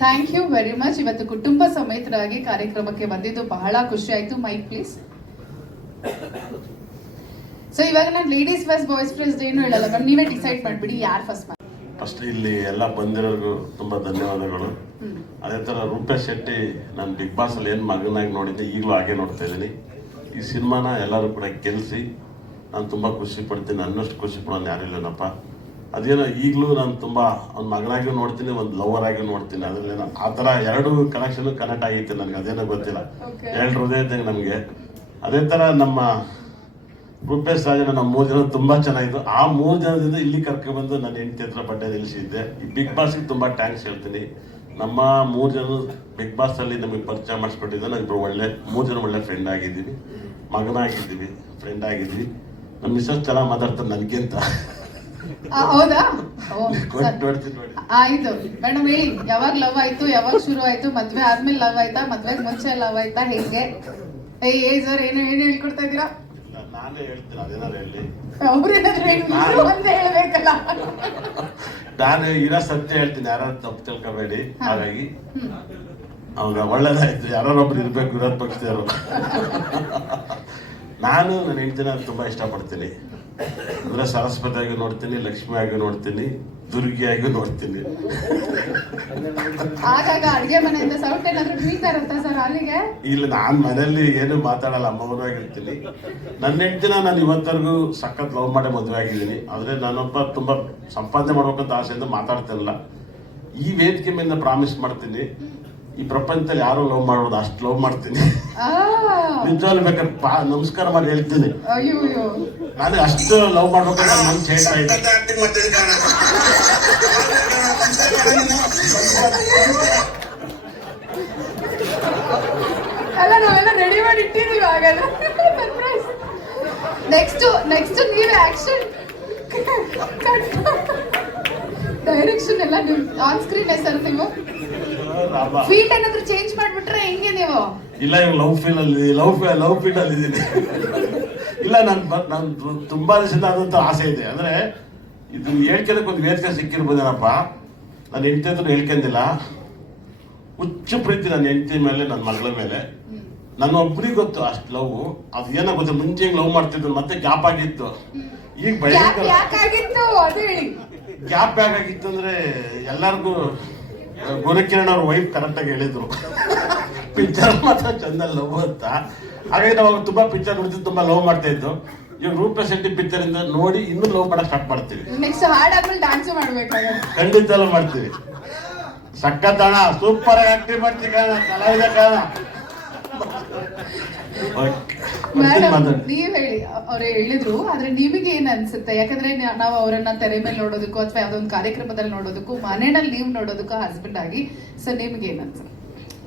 Thank you very much. ಇವತ್ತು ಕುಟುಂಬ ಸಮೇತರಾಗಿ ಕಾರ್ಯಕ್ರಮಕ್ಕೆ ಬಂದಿದ್ದು ಬಹಳ ಖುಷಿ ಆಯ್ತು. Mic please. ಸೊ ಇವಾಗ ನಾನು ಲೇಡೀಸ್ ಫಸ್ಟ್ ಬಾಯ್ಸ್ ಫಸ್ಟ್ ಏನು ಹೇಳಲ್ಲ, ಬಟ್ ನೀವೇ ಡಿಸೈಡ್ ಮಾಡ್ಬಿಡಿ ಯಾರು ಫಸ್ಟ್. ಫಸ್ಟ್ ಇಲ್ಲಿ ಎಲ್ಲ ಬಂದಿರೋರ್ಗು ತುಂಬಾ ಧನ್ಯವಾದಗಳು. ಅದೇ ತರ ರೂಪೇಶ್ ಶೆಟ್ಟಿ ನಾನು ಬಿಗ್ ಬಾಸ್ ಅಲ್ಲಿ ಏನ್ ಮಗನಾಗಿ ನೋಡಿದ್ದೆ ಈಗಲೂ ಹಾಗೆ ನೋಡ್ತಾ ಇದ್ದೀನಿ. ಈ ಸಿನಿಮಾನ ಎಲ್ಲರೂ ಕೂಡ ಗೆಲ್ಸಿ ನಾನು ತುಂಬಾ ಖುಷಿ ಪಡ್ತೀನಿ. ನನ್ನಷ್ಟು ಖುಷಿ ಪಡೋನು ಯಾರಿಲ್ಲನಪ್ಪ. ಅದೇನೋ ಈಗಲೂ ನಾನು ತುಂಬಾ ಒಂದು ಮಗನಾಗಿ ನೋಡ್ತೀನಿ, ಒಂದು ಲವರ್ ಆಗಿ ನೋಡ್ತೀನಿ. ಅದ್ರಲ್ಲಿ ಆ ತರ ಎರಡು ಕನೆಕ್ಷನ್ ಕನೆಕ್ಟ್ ಆಗಿತ್ತು ನನಗೆ. ಅದೇನೋ ಗೊತ್ತಿಲ್ಲ, ಎರಡು ಹೃದಯ ಇದ್ದಂಗೆ ನಮಗೆ. ಅದೇ ತರ ನಮ್ಮ ರೂಪೇಶ್ ರಾಜನ ನಮ್ಮ 3 ಜನ ತುಂಬಾ ಚೆನ್ನಾಗಿತ್ತು. ಆ 3 ಜನದಿಂದ ಇಲ್ಲಿ ಕರ್ಕೊಂಡ್ಬಂದು ನನ್ನ ಹೆಂಡತಿ ಹತ್ರ ಬಡ್ಡೆ ನಿಲ್ಲಿಸಿದ್ದೆ. ಈ ಬಿಗ್ ಬಾಸ್ಗೆ ತುಂಬಾ ಥ್ಯಾಂಕ್ಸ್ ಹೇಳ್ತೀನಿ. ನಮ್ಮ 3 ಜನ ಬಿಗ್ ಬಾಸ್ ಅಲ್ಲಿ ನಮಗೆ ಪರಿಚಯ ಮಾಡಿಸ್ಕೊಟ್ಟಿದ್ದೆ. ನಾವು ಒಳ್ಳೆ 3 ಜನ ಒಳ್ಳೆ ಫ್ರೆಂಡ್ ಆಗಿದ್ದೀವಿ, ಮಗನಾಗಿದ್ದೀವಿ, ಫ್ರೆಂಡ್ ಆಗಿದ್ವಿ. ನಮ್ಮ ಮಿಸಸ್ ಚೆನ್ನಾಗಿ ಮಾತಾಡ್ತಾರೆ ನನಗಿಂತ. ಹೌದಾ? ನೋಡ್ತೀನಿ. ಆಯ್ತು ಮೇಡಮ್, ಹೇಳಿ ಯಾವಾಗ ಲವ್ ಆಯ್ತು, ಯಾವಾಗ ಶುರು ಆಯ್ತು? ಮದ್ವೆ ಆದ್ಮೇಲೆ ಲವ್ ಆಯ್ತಾ, ಮದ್ವೆಗೆ ಮುಂಚೆ ಲವ್ ಆಯ್ತಾ, ಹೇಗೆ? ಏ ಸರ್ ಏನು ಹೇಳ್ಕೊಡ್ತಾ ಇದ್ದೀರಾ? ನಾನೇ ಹೇಳ್ತೀನಿ, ಅದೇನಾರು ಹೇಳಿ. ಅವ್ರೇನಾದ್ರು ಹೇಳ್ಬೇಕಲ್ಲ. ನಾನು ಇರೋ ಸತ್ಯ ಹೇಳ್ತೀನಿ, ಯಾರು ತಪ್ಪು ತಿಳ್ಕೊಬೇಡಿ. ಹಾಗಾಗಿ ಅವಾಗ ಒಳ್ಳೇದಾಯ್ತು. ಯಾರೊಬ್ರು ಇರ್ಬೇಕು ವಿರೋಧ ಪಕ್ಷದವರು. ನಾನು ನನ್ನ ಹೆಂಡತಿನ ತುಂಬಾ ಇಷ್ಟಪಡ್ತೀನಿ. ಅಂದ್ರೆ ಸರಸ್ವತಿಯಾಗಿ ನೋಡ್ತೀನಿ, ಲಕ್ಷ್ಮಿಯಾಗಿ ನೋಡ್ತೀನಿ, ದುರ್ಗಿಯಾಗಿ ನೋಡ್ತೀನಿ. ಆಗಾಗ ಅಡ್ಗೆ ಮನೆಯಿಂದ ಸೌಟ್ ಏನಾದ್ರು ಬೀಳ್ತಾ ಇರುತ್ತಾ ಸರ್ ಅಲ್ಲಿಗೆ? ಇಲ್ಲ, ನಾನ್ ಮನೆಯಲ್ಲಿ ಏನು ಮಾತಾಡಲ್ಲ, ಮೌನವಾಗಿರ್ತೀನಿ. ನನ್ನ ಹೆಂಡತಿನ ನಾನು ಇವತ್ತರೆಗೂ ಸಖತ್ ಲವ್ ಮಾಡಿ ಮದುವೆ ಆಗಿದ್ದೀನಿ. ಆದ್ರೆ ನಾನೊಬ್ಬ ತುಂಬಾ ಸಂಪಾದನೆ ಮಾಡ್ಬೇಕಂತ ಆಸೆಯಿಂದ ಮಾತಾಡ್ತಿರಲ್ಲ. ಈ ವೇದಿಕೆ ಮೇಲೆ ಪ್ರಾಮಿಸ್ ಮಾಡ್ತೀನಿ, ಈ ಪ್ರಪಂಚದಲ್ಲಿ ಯಾರು ಲವ್ ಮಾಡೋದು ಅಷ್ಟು ಲವ್ ಮಾಡ್ತೀನಿ. ನಿಜವಾಗ್ಲೂ ಬೇಕಾದ್ರೆ ನಮಸ್ಕಾರ ಮಾಡಿ ಹೇಳ್ತೀನಿ. ಅಯ್ಯೋ, ನಾನು ಅಷ್ಟು ಲವ್ ಮಾಡ್ಬೇಕಂತ ಮನ್ಸು ಹೇಳ್ತಾ ಇದ್ದೆ. ಅಲ್ಲ, ನಾವೆಲ್ಲ ರೆಡಿ ಮಾಡಿ ಇಟ್ಟಿದೀವಿ. ಹಾಗಾದ್ರೆ ನೆಕ್ಸ್ಟ್ ನೀವೇ ಆಕ್ಷನ್ ಡೈರೆಕ್ಷನ್ ಎಲ್ಲ ಆನ್ ಸ್ಕ್ರೀನ್ ಸರ್. ನೀವು ಫೀಲ್ಡ್ ಏನಾದ್ರು ಚೇಂಜ್ ಮಾಡ್ಬಿಟ್ರೆ ಹೆಂಗೆ ನೀವು? ಇಲ್ಲ, ಇವಾಗ ಲವ್ ಫೀಲ್ಡ್ ಅಲ್ಲಿ ಇದ್ದೀನಿ. ಇಲ್ಲ, ನಾನು ತುಂಬಾ ದಿವಸದಿಂದ ಆದಂತ ಆಸೆ ಇದೆ. ಅಂದ್ರೆ ಇದು ಹೇಳ್ಕೊಳಕ್ ಒಂದು ವೇದಿಕೆ ಸಿಕ್ಕಿರ್ಬೋದೇನಪ್ಪ. ನಾನು ಹೆಂಡತಿ ಹತ್ರ ಹೇಳ್ಕೊಂಡಿಲ್ಲ. ಹುಚ್ಚು ಪ್ರೀತಿ ನನ್ನ ಹೆಂಡತಿ ಮೇಲೆ, ನನ್ನ ಮಗಳ ಮೇಲೆ. ನನ್ನ ಒಬ್ಬರಿಗೆ ಗೊತ್ತು ಅಷ್ಟು ಲವ್. ಅದು ಏನೋ ಗೊತ್ತು, ಮುಂಚೆ ಹೆಂಗ್ ಲವ್ ಮಾಡ್ತಿದ್ರು, ಮತ್ತೆ ಗ್ಯಾಪ್ ಆಗಿತ್ತು. ಈಗ ಭಯಂಕರ ಗ್ಯಾಪ್ ಯಾಕಾಗಿತ್ತು ಅಂದ್ರೆ ಎಲ್ಲರಿಗೂ ಗುರುಕಿರಣ್ ಅವ್ರ ವೈಫ್ ಕರೆಕ್ಟ್ ಆಗಿ ಹೇಳಿದ್ರು, ಪಿಕ್ಚರ್ ಮಾತ್ರ ಚಂದ ಲವ್ ಅಂತ. ಹಾಗಾಗಿ ನಾವು ತುಂಬಾ ಪಿಕ್ಚರ್ ನೋಡ್ತಿದ್ದು, ತುಂಬಾ ಲವ್ ಮಾಡ್ತಾ ಇದ್ದು. ಇವಾಗ ರೂಪೇಶ್ ಶೆಟ್ಟಿ ಪಿಕ್ಚರ್ ಇಂದ ನೋಡಿ ಇನ್ನೂ ಲವ್ ಮಾಡಕ್ ಸ್ಟಾರ್ಟ್ ಮಾಡ್ತೀವಿ. ನೆಕ್ಸ್ಟ್ ಹಾಡಾದ್ಮೇಲೆ ಡ್ಯಾನ್ಸ್ ಮಾಡ್ಬೇಕಾಗ ಖಂಡಿತ ಮಾಡ್ತೀವಿ. ಸಖತ್ ಅಣ್ಣ, ಸೂಪರ್ ಆಗಿ ಆಕ್ಟಿಂಗ್ ಮಾಡ್ತೀನಿ ಕಣ, ಕಲಾವಿದ ಕಣ. ಮೇಡಮ್ ನೀವ್ ಹೇಳಿ, ಅವ್ರು ಹೇಳಿದ್ರು, ಆದ್ರೆ ನಿಮಗೆ ಏನ್ ಅನ್ಸುತ್ತೆ? ಯಾಕಂದ್ರೆ ನಾವು ಅವರನ್ನ ತೆರೆ ಮೇಲೆ ನೋಡೋದಕ್ಕೂ ಅಥವಾ ಯಾವ್ದೋ ಒಂದು ಕಾರ್ಯಕ್ರಮದಲ್ಲಿ ನೋಡೋದಕ್ಕೂ, ಮನೆಯಲ್ಲಿ ನೀವ್ ನೋಡೋದಕ್ಕೂ ಹಸ್ಬೆಂಡ್ ಆಗಿ, ಸೊ ನಿಮ್ಗೆ ಏನ್ ಅನ್ಸುತ್ತೆ?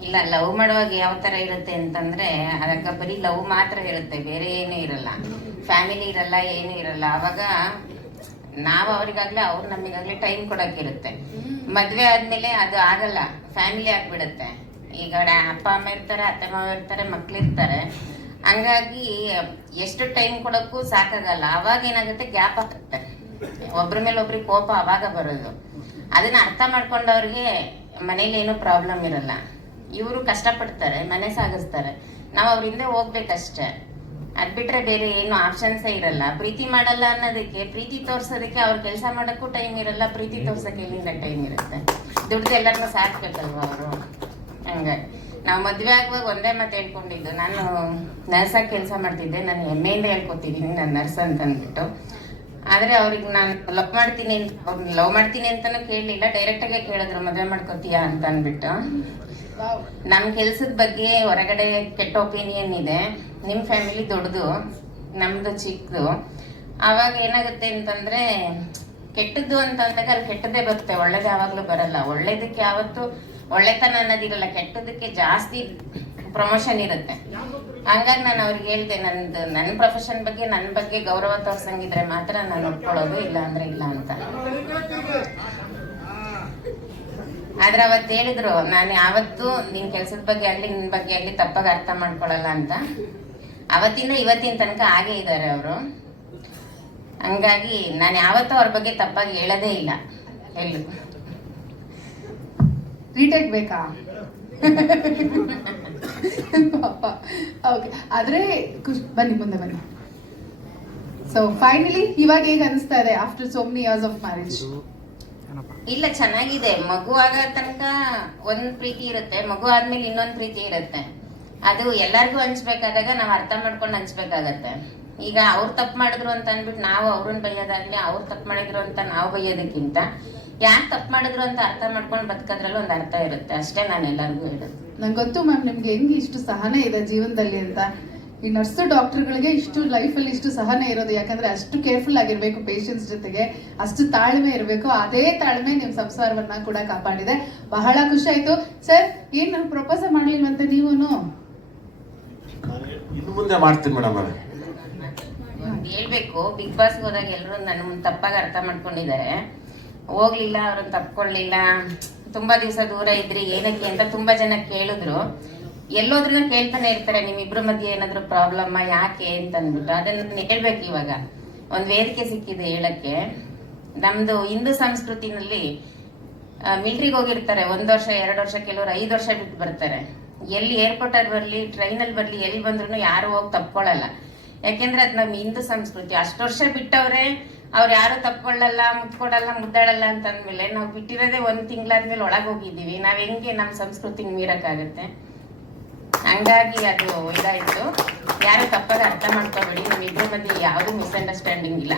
ಇಲ್ಲ, ಲವ್ ಮಾಡುವಾಗ ಯಾವ ತರ ಇರುತ್ತೆ ಅಂತಂದ್ರೆ ಅದಕ್ಕೆ ಬರೀ ಲವ್ ಮಾತ್ರ ಇರುತ್ತೆ, ಬೇರೆ ಏನೂ ಇರಲ್ಲ, ಫ್ಯಾಮಿಲಿ ಇರಲ್ಲ, ಏನೂ ಇರಲ್ಲ. ಅವಾಗ ನಾವು ಅವ್ರಿಗಾಗ್ಲಿ ಅವ್ರು ನಮಗಾಗ್ಲಿ ಟೈಮ್ ಕೊಡಕ್ಕಿರುತ್ತೆ. ಮದ್ವೆ ಆದ್ಮೇಲೆ ಅದು ಆಗಲ್ಲ, ಫ್ಯಾಮಿಲಿ ಆಗ್ಬಿಡುತ್ತೆ. ಈಗ ಅಪ್ಪ ಅಮ್ಮ ಇರ್ತಾರೆ, ಅತ್ತೆ ಮಾವ ಇರ್ತಾರೆ, ಮಕ್ಳಿರ್ತಾರೆ. ಹಂಗಾಗಿ ಎಷ್ಟು ಟೈಮ್ ಕೊಡಕ್ಕೂ ಸಾಕಾಗಲ್ಲ. ಅವಾಗ ಏನಾಗುತ್ತೆ, ಗ್ಯಾಪ್ ಆಗುತ್ತೆ, ಒಬ್ರ ಮೇಲೆ ಒಬ್ರಿಗೆ ಕೋಪ ಅವಾಗ ಬರೋದು. ಅದನ್ನ ಅರ್ಥ ಮಾಡ್ಕೊಂಡವ್ರಿಗೆ ಮನೇಲಿ ಏನೂ ಪ್ರಾಬ್ಲಮ್ ಇರಲ್ಲ. ಇವರು ಕಷ್ಟಪಡ್ತಾರೆ, ಮನೆ ಸಾಗಿಸ್ತಾರೆ, ನಾವು ಅವ್ರ ಹಿಂದೆ ಹೋಗ್ಬೇಕಷ್ಟೆ. ಅದ್ ಬಿಟ್ರೆ ಬೇರೆ ಏನು ಆಪ್ಷನ್ಸೇ ಇರಲ್ಲ. ಪ್ರೀತಿ ಮಾಡಲ್ಲ ಅನ್ನೋದಕ್ಕೆ, ಪ್ರೀತಿ ತೋರ್ಸೋದಕ್ಕೆ ಅವ್ರ ಕೆಲಸ ಮಾಡಕ್ಕೂ ಟೈಮ್ ಇರಲ್ಲ, ಪ್ರೀತಿ ತೋರ್ಸಕ್ಕೆ ಎಲ್ಲಿಂದ ಟೈಮ್ ಇರುತ್ತೆ? ದುಡ್ಡು ಎಲ್ಲರನ್ನೂ ಸಾಕ್ಬೇಕಲ್ವ ಅವರು. ಹಂಗಾಗಿ ನಾವು ಮದ್ವೆ ಆಗುವಾಗ ಒಂದೇ ಮಾತು ಹೇಳ್ಕೊಂಡಿದ್ದು, ನಾನು ನರ್ಸಾಗಿ ಕೆಲಸ ಮಾಡ್ತಿದ್ದೆ, ನಾನು ಹೆಮ್ಮೆಯಿಂದ ಹೇಳ್ಕೊತಿದ್ದೀನಿ ನಾನು ನರ್ಸ್ ಅಂತ ಅಂದ್ಬಿಟ್ಟು. ಆದ್ರೆ ಅವ್ರಿಗೆ ನಾನು ಲವ್ ಮಾಡ್ತೀನಿ ಅಂತ, ಅವ್ರನ್ನ ಲವ್ ಮಾಡ್ತೀನಿ ಅಂತಾನು ಕೇಳಲಿಲ್ಲ, ಡೈರೆಕ್ಟ್ ಆಗಿ ಕೇಳಿದ್ರು ಮದ್ವೆ ಮಾಡ್ಕೋತೀಯಾ ಅಂತ ಅಂದ್ಬಿಟ್ಟು. ನಮ್ ಕೆಲ್ಸದ ಬಗ್ಗೆ ಹೊರಗಡೆ ಕೆಟ್ಟ ಒಪಿನಿಯನ್ ಇದೆ, ನಿಮ್ ಫ್ಯಾಮಿಲಿ ದೊಡ್ಡದು, ನಮ್ದು ಚಿಕ್ಕದು. ಅವಾಗ ಏನಾಗುತ್ತೆ ಅಂತಂದ್ರೆ, ಕೆಟ್ಟದ್ದು ಅಂತ ಅಂದಾಗ ಅಲ್ಲಿ ಕೆಟ್ಟದ್ದೇ ಬರುತ್ತೆ, ಒಳ್ಳೇದು ಯಾವಾಗ್ಲೂ ಬರಲ್ಲ. ಒಳ್ಳೇದಕ್ಕೆ ಯಾವತ್ತು ಒಳ್ಳೆತನ ಅನ್ನೋದಿರಲ್ಲ, ಕೆಟ್ಟದಕ್ಕೆ ಜಾಸ್ತಿ ಪ್ರಮೋಷನ್ ಇರುತ್ತೆ. ಹಂಗಾಗಿ ನಾನು ಅವ್ರಿಗೆ ಹೇಳ್ದೆ, ನನ್ನ ಪ್ರೊಫೆಷನ್ ಬಗ್ಗೆ, ನನ್ನ ಬಗ್ಗೆ ಗೌರವ ತೋರ್ಸಂಗಿದ್ರೆ ಮಾತ್ರ ನಾನು ಒಪ್ಕೊಳ್ಳೋದು, ಇಲ್ಲ ಅಂದ್ರೆ ಇಲ್ಲ ಅಂತ. ಆದ್ರೆ ಅವತ್ತು ಹೇಳಿದ್ರು, ನಾನು ಯಾವತ್ತೂ ನಿನ್ ಕೆಲ್ಸದ ಬಗ್ಗೆ ಆಗ್ಲಿ ನಿನ್ ಬಗ್ಗೆ ಆಗ್ಲಿ ತಪ್ಪಾಗಿ ಅರ್ಥ ಮಾಡ್ಕೊಳಲ್ಲ ಅಂತ. ಅವತ್ತಿಂದ ಇವತ್ತಿನ ತನಕ ಹಾಗೆ ಇದ್ದಾರೆ ಅವರು. ಹಂಗಾಗಿ ನಾನು ಯಾವತ್ತೂ ಅವ್ರ ಬಗ್ಗೆ ತಪ್ಪಾಗಿ ಹೇಳೋದೇ ಇಲ್ಲ ಎಲ್ಲೂ. ರೀಟೇಕ್ ಬೇಕಾ? ಪಾಪ. ಓಕೆ, ಆದ್ರೆ ಬನ್ನಿ ಮುಂದೆ ಬನ್ನಿ. ಸೊ ಫೈನಲಿ ಇವಾಗ ಹೇಗೆ ಅನಿಸ್ತಾ ಇದೆ after so many years of marriage? ಇಲ್ಲ, ಚೆನ್ನಾಗಿದೆ. ಮಗು ಆಗೋ ತನಕ ಒಂದ್ ಪ್ರೀತಿ ಇರುತ್ತೆ, ಮಗು ಆದ್ಮೇಲೆ ಇನ್ನೊಂದ್ ಪ್ರೀತಿ ಇರುತ್ತೆ. ಅದು ಎಲ್ಲರಿಗೂ ಹಂಚ್ಬೇಕಾದಾಗ ನಾವು ಅರ್ಥ ಮಾಡ್ಕೊಂಡು ಹಂಚ್ಬೇಕಾಗತ್ತೆ. ಈಗ ಅವ್ರು ತಪ್ಪು ಮಾಡಿದ್ರು ಅಂತ ಅಂದ್ಬಿಟ್ಟು ನಾವು ಅವ್ರನ್ನ ಬೈಯೋದಾಗ್ಲಿ, ಅವ್ರು ತಪ್ಪು ಮಾಡಿದ್ರು ಅಂತ ನಾವು ಬೈಯೋದಕ್ಕಿಂತ ಯಾಕೆ ತಪ್ಪು ಮಾಡಿದ್ರು ಅಂತ ಅರ್ಥ ಮಾಡ್ಕೊಂಡು ಬದುಕೋದ್ರಲ್ಲೂ ಒಂದು ಅರ್ಥ ಇರುತ್ತೆ ಅಷ್ಟೇ. ನಾನು ಎಲ್ಲರಿಗೂ ಹೇಳೋದು. ನಂಗೆ ಗೊತ್ತು ಮ್ಯಾಮ್, ನಿಮ್ಗೆ ಹೆಂಗೆ ಇಷ್ಟು ಸಹನೆ ಇದೆ ಜೀವನದಲ್ಲಿ ಅಂತ. ಈ ನರ್ಸು ಡಾಕ್ಟರ್ಗಳಿಗೆ ಇಷ್ಟು ಲೈಫಲ್ಲಿ ಇಷ್ಟು ಸಹನೆ ಇರೋದು, ಯಾಕಂದ್ರೆ ಅಷ್ಟು ಕೇರ್ಫುಲ್ ಆಗಿರ್ಬೇಕು ಪೇಷಂಟ್ಸ್ ಜೊತೆಗೆ, ಅಷ್ಟು ತಾಳ್ಮೆ ಇರಬೇಕು. ಅದೇ ತಾಳ್ಮೆ ನಿಮ್ ಸಂಸಾರವನ್ನ ಕೂಡ ಕಾಪಾಡಿದೆ. ಬಹಳ ಖುಷಿ ಆಯ್ತು. ಸರ್, ಏನ್ ಪ್ರಪೋಸ್ ಮಾಡ್ಲಿಲ್ವಂತೆ ನೀವೂನು? ಇನ್ನು ಮುಂದೆ ಮಾಡ್ತೀನಿ ಮೇಡಮ್. ಹೇಳ್ಬೇಕು, ಬಿಗ್ ಬಾಸ್ ಹೋದಾಗ ಎಲ್ಲರೂ ನನ್ನ ತಪ್ಪಾಗಿ ಅರ್ಥ ಮಾಡ್ಕೊಂಡಿದ್ದಾರೆ. ಹೋಗ್ಲಿಲ್ಲ, ಅವ್ರನ್ನ ತಪ್ಕೊಳ್ಳಿಲ್ಲ, ತುಂಬಾ ದಿವಸ ದೂರ ಇದ್ರಿ ಏನಕ್ಕೆ ಅಂತ ತುಂಬಾ ಜನ ಕೇಳಿದ್ರು. ಎಲ್ಲೋದ್ರೂ ಕೇಳ್ತಾನೆ ಇರ್ತಾರೆ, ನಿಮ್ಮಿಬ್ರ ಮಧ್ಯೆ ಏನಾದ್ರು ಪ್ರಾಬ್ಲಮ್ ಯಾಕೆ ಅಂತ ಅಂದ್ಬಿಟ್ಟು. ಅದನ್ನ ಹೇಳ್ಬೇಕು. ಇವಾಗ ಒಂದ್ ವೇದಿಕೆ ಸಿಕ್ಕಿದೆ ಹೇಳಕ್ಕೆ. ನಮ್ದು ಹಿಂದೂ ಸಂಸ್ಕೃತಿನಲ್ಲಿ ಮಿಲ್ಟ್ರಿಗೆ ಹೋಗಿರ್ತಾರೆ 1 ವರ್ಷ 2 ವರ್ಷ, ಕೆಲವರು 5 ವರ್ಷ ಬಿಟ್ಟು ಬರ್ತಾರೆ. ಎಲ್ಲಿ ಏರ್ಪೋರ್ಟ್ ಅಲ್ಲಿ ಬರ್ಲಿ, ಟ್ರೈನಲ್ಲಿ ಬರ್ಲಿ, ಎಲ್ಲಿ ಬಂದ್ರು ಯಾರು ಹೋಗಿ ತಪ್ಕೊಳ್ಳಲ್ಲ. ಯಾಕೆಂದ್ರೆ ಅದ್ ನಮ್ ಹಿಂದೂ ಸಂಸ್ಕೃತಿ. ಅಷ್ಟು ವರ್ಷ ಬಿಟ್ಟವ್ರೆ, ಅವ್ರು ಯಾರು ತಪ್ಕೊಳ್ಳಲ್ಲ, ಮುತ್ಕೊಡಲ್ಲ, ಮುದ್ದಾಡಲ್ಲ ಅಂತ ಅಂದ್ಮೇಲೆ ನಾವು ಬಿಟ್ಟಿರೋದೇ 1 ತಿಂಗಳಾದ್ಮೇಲೆ ಒಳಗೆ ಹೋಗಿದ್ದೀವಿ. ನಾವ್ ಹೆಂಗೆ ನಮ್ಮ ಸಂಸ್ಕೃತಿ ಮೀರಕ್ಕಾಗತ್ತೆ? ಹಂಗಾಗಿ ಅದು ಇದಾಯ್ತು. ಯಾರು ತಪ್ಪಾಗಿ ಅರ್ಥ ಮಾಡ್ಕೋಬೇಡಿ. ನಮ್ಮಿಬ್ರ ಮಧ್ಯೆ ಯಾವ್ದು ಮಿಸ್ಅಂಡರ್ಸ್ಟ್ಯಾಂಡಿಂಗ್ ಇಲ್ಲ.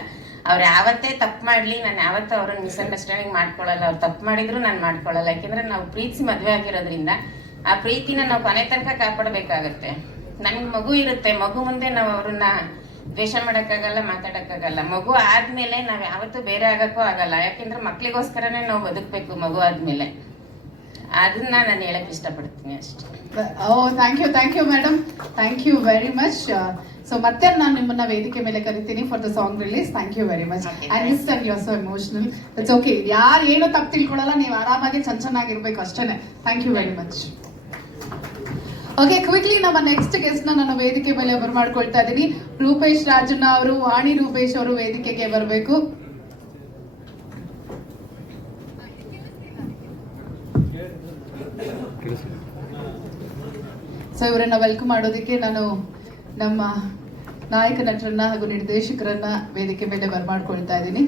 ಅವ್ರು ಯಾವತ್ತೇ ತಪ್ಪು ಮಾಡ್ಲಿ, ನಾನು ಯಾವತ್ತೂ ಅವ್ರನ್ನ ಮಿಸ್ಅಂಡರ್ಸ್ಟ್ಯಾಂಡಿಂಗ್ ಮಾಡ್ಕೊಳ್ಳಲ್ಲ. ಅವ್ರು ತಪ್ಪು ಮಾಡಿದ್ರು ನಾನು ಮಾಡ್ಕೊಳ್ಳಲ್ಲ. ಯಾಕೆಂದ್ರೆ ನಾವು ಪ್ರೀತಿಸಿ ಮದ್ವೆ ಆಗಿರೋದ್ರಿಂದ ಆ ಪ್ರೀತಿನ ನಾವು ಕೊನೆ ತನಕ ಕಾಪಾಡಬೇಕಾಗತ್ತೆ. ನಮ್ಗೆ ಮಗು ಇರುತ್ತೆ, ಮಗು ಮುಂದೆ ನಾವು ಅವ್ರನ್ನ ದ್ವೇಷ ಮಾಡಕ್ಕಾಗಲ್ಲ, ಮಾತಾಡಕ್ಕಾಗಲ್ಲ. ಮಗು ಆದ್ಮೇಲೆ ನಾವ್ ಯಾವತ್ತೂ ಬೇರೆ ಆಗಕ್ಕೂ ಆಗಲ್ಲ. ಯಾಕೆಂದ್ರೆ ಮಕ್ಳಿಗೋಸ್ಕರನೇ ನಾವು ಬದುಕ್ಬೇಕು ಮಗು ಆದ್ಮೇಲೆ. ಅದನ್ನ ನಾನು ಹೇಳಕ್ ಇಷ್ಟಪಡ್ತೀನಿ ಅಷ್ಟೇ. Thank you madam, thank you very much. So ಮತ್ತೆ ನಾನು ನಿಮ್ಮನ್ನ ವೇದಿಕೆ ಮೇಲೆ ಕರಿತೀನಿ for the song release. Thank you very much. And this time you are so emotional. It's okay, ಯಾರು ಏನು ತಪ್ಪು ತಿಳ್ಕೊಳ್ಳಲ್ಲ, ನೀವು ಆರಾಮಾಗಿ ಚೆನ್ನಾಗಿರ್ಬೇಕು ಅಷ್ಟೇನೆ. Thank you very much. Okay, quickly ನಮ್ಮ ನೆಕ್ಸ್ಟ್ ಗೆಸ್ಟ್ ನಾನು ವೇದಿಕೆ ಮೇಲೆ ಬರ್ಮಾಡ್ಕೊಳ್ತಾ ಇದ್ದೀನಿ. ರೂಪೇಶ್ ರಾಜಣ್ಣ ಅವರು, ವಾಣಿ ರೂಪೇಶ್ ಅವರು ವೇದಿಕೆಗೆ ಬರಬೇಕು. ಸೊ ಇವರನ್ನ ವೆಲ್ಕಮ್ ಮಾಡೋದಕ್ಕೆ ನಾನು ನಮ್ಮ ನಾಯಕ ನಟರನ್ನ ಹಾಗೂ ನಿರ್ದೇಶಕರನ್ನ ವೇದಿಕೆ ಮೇಲೆ ಬರ್ಮಾಡ್ಕೊಳ್ತಾ ಇದ್ದೀನಿ.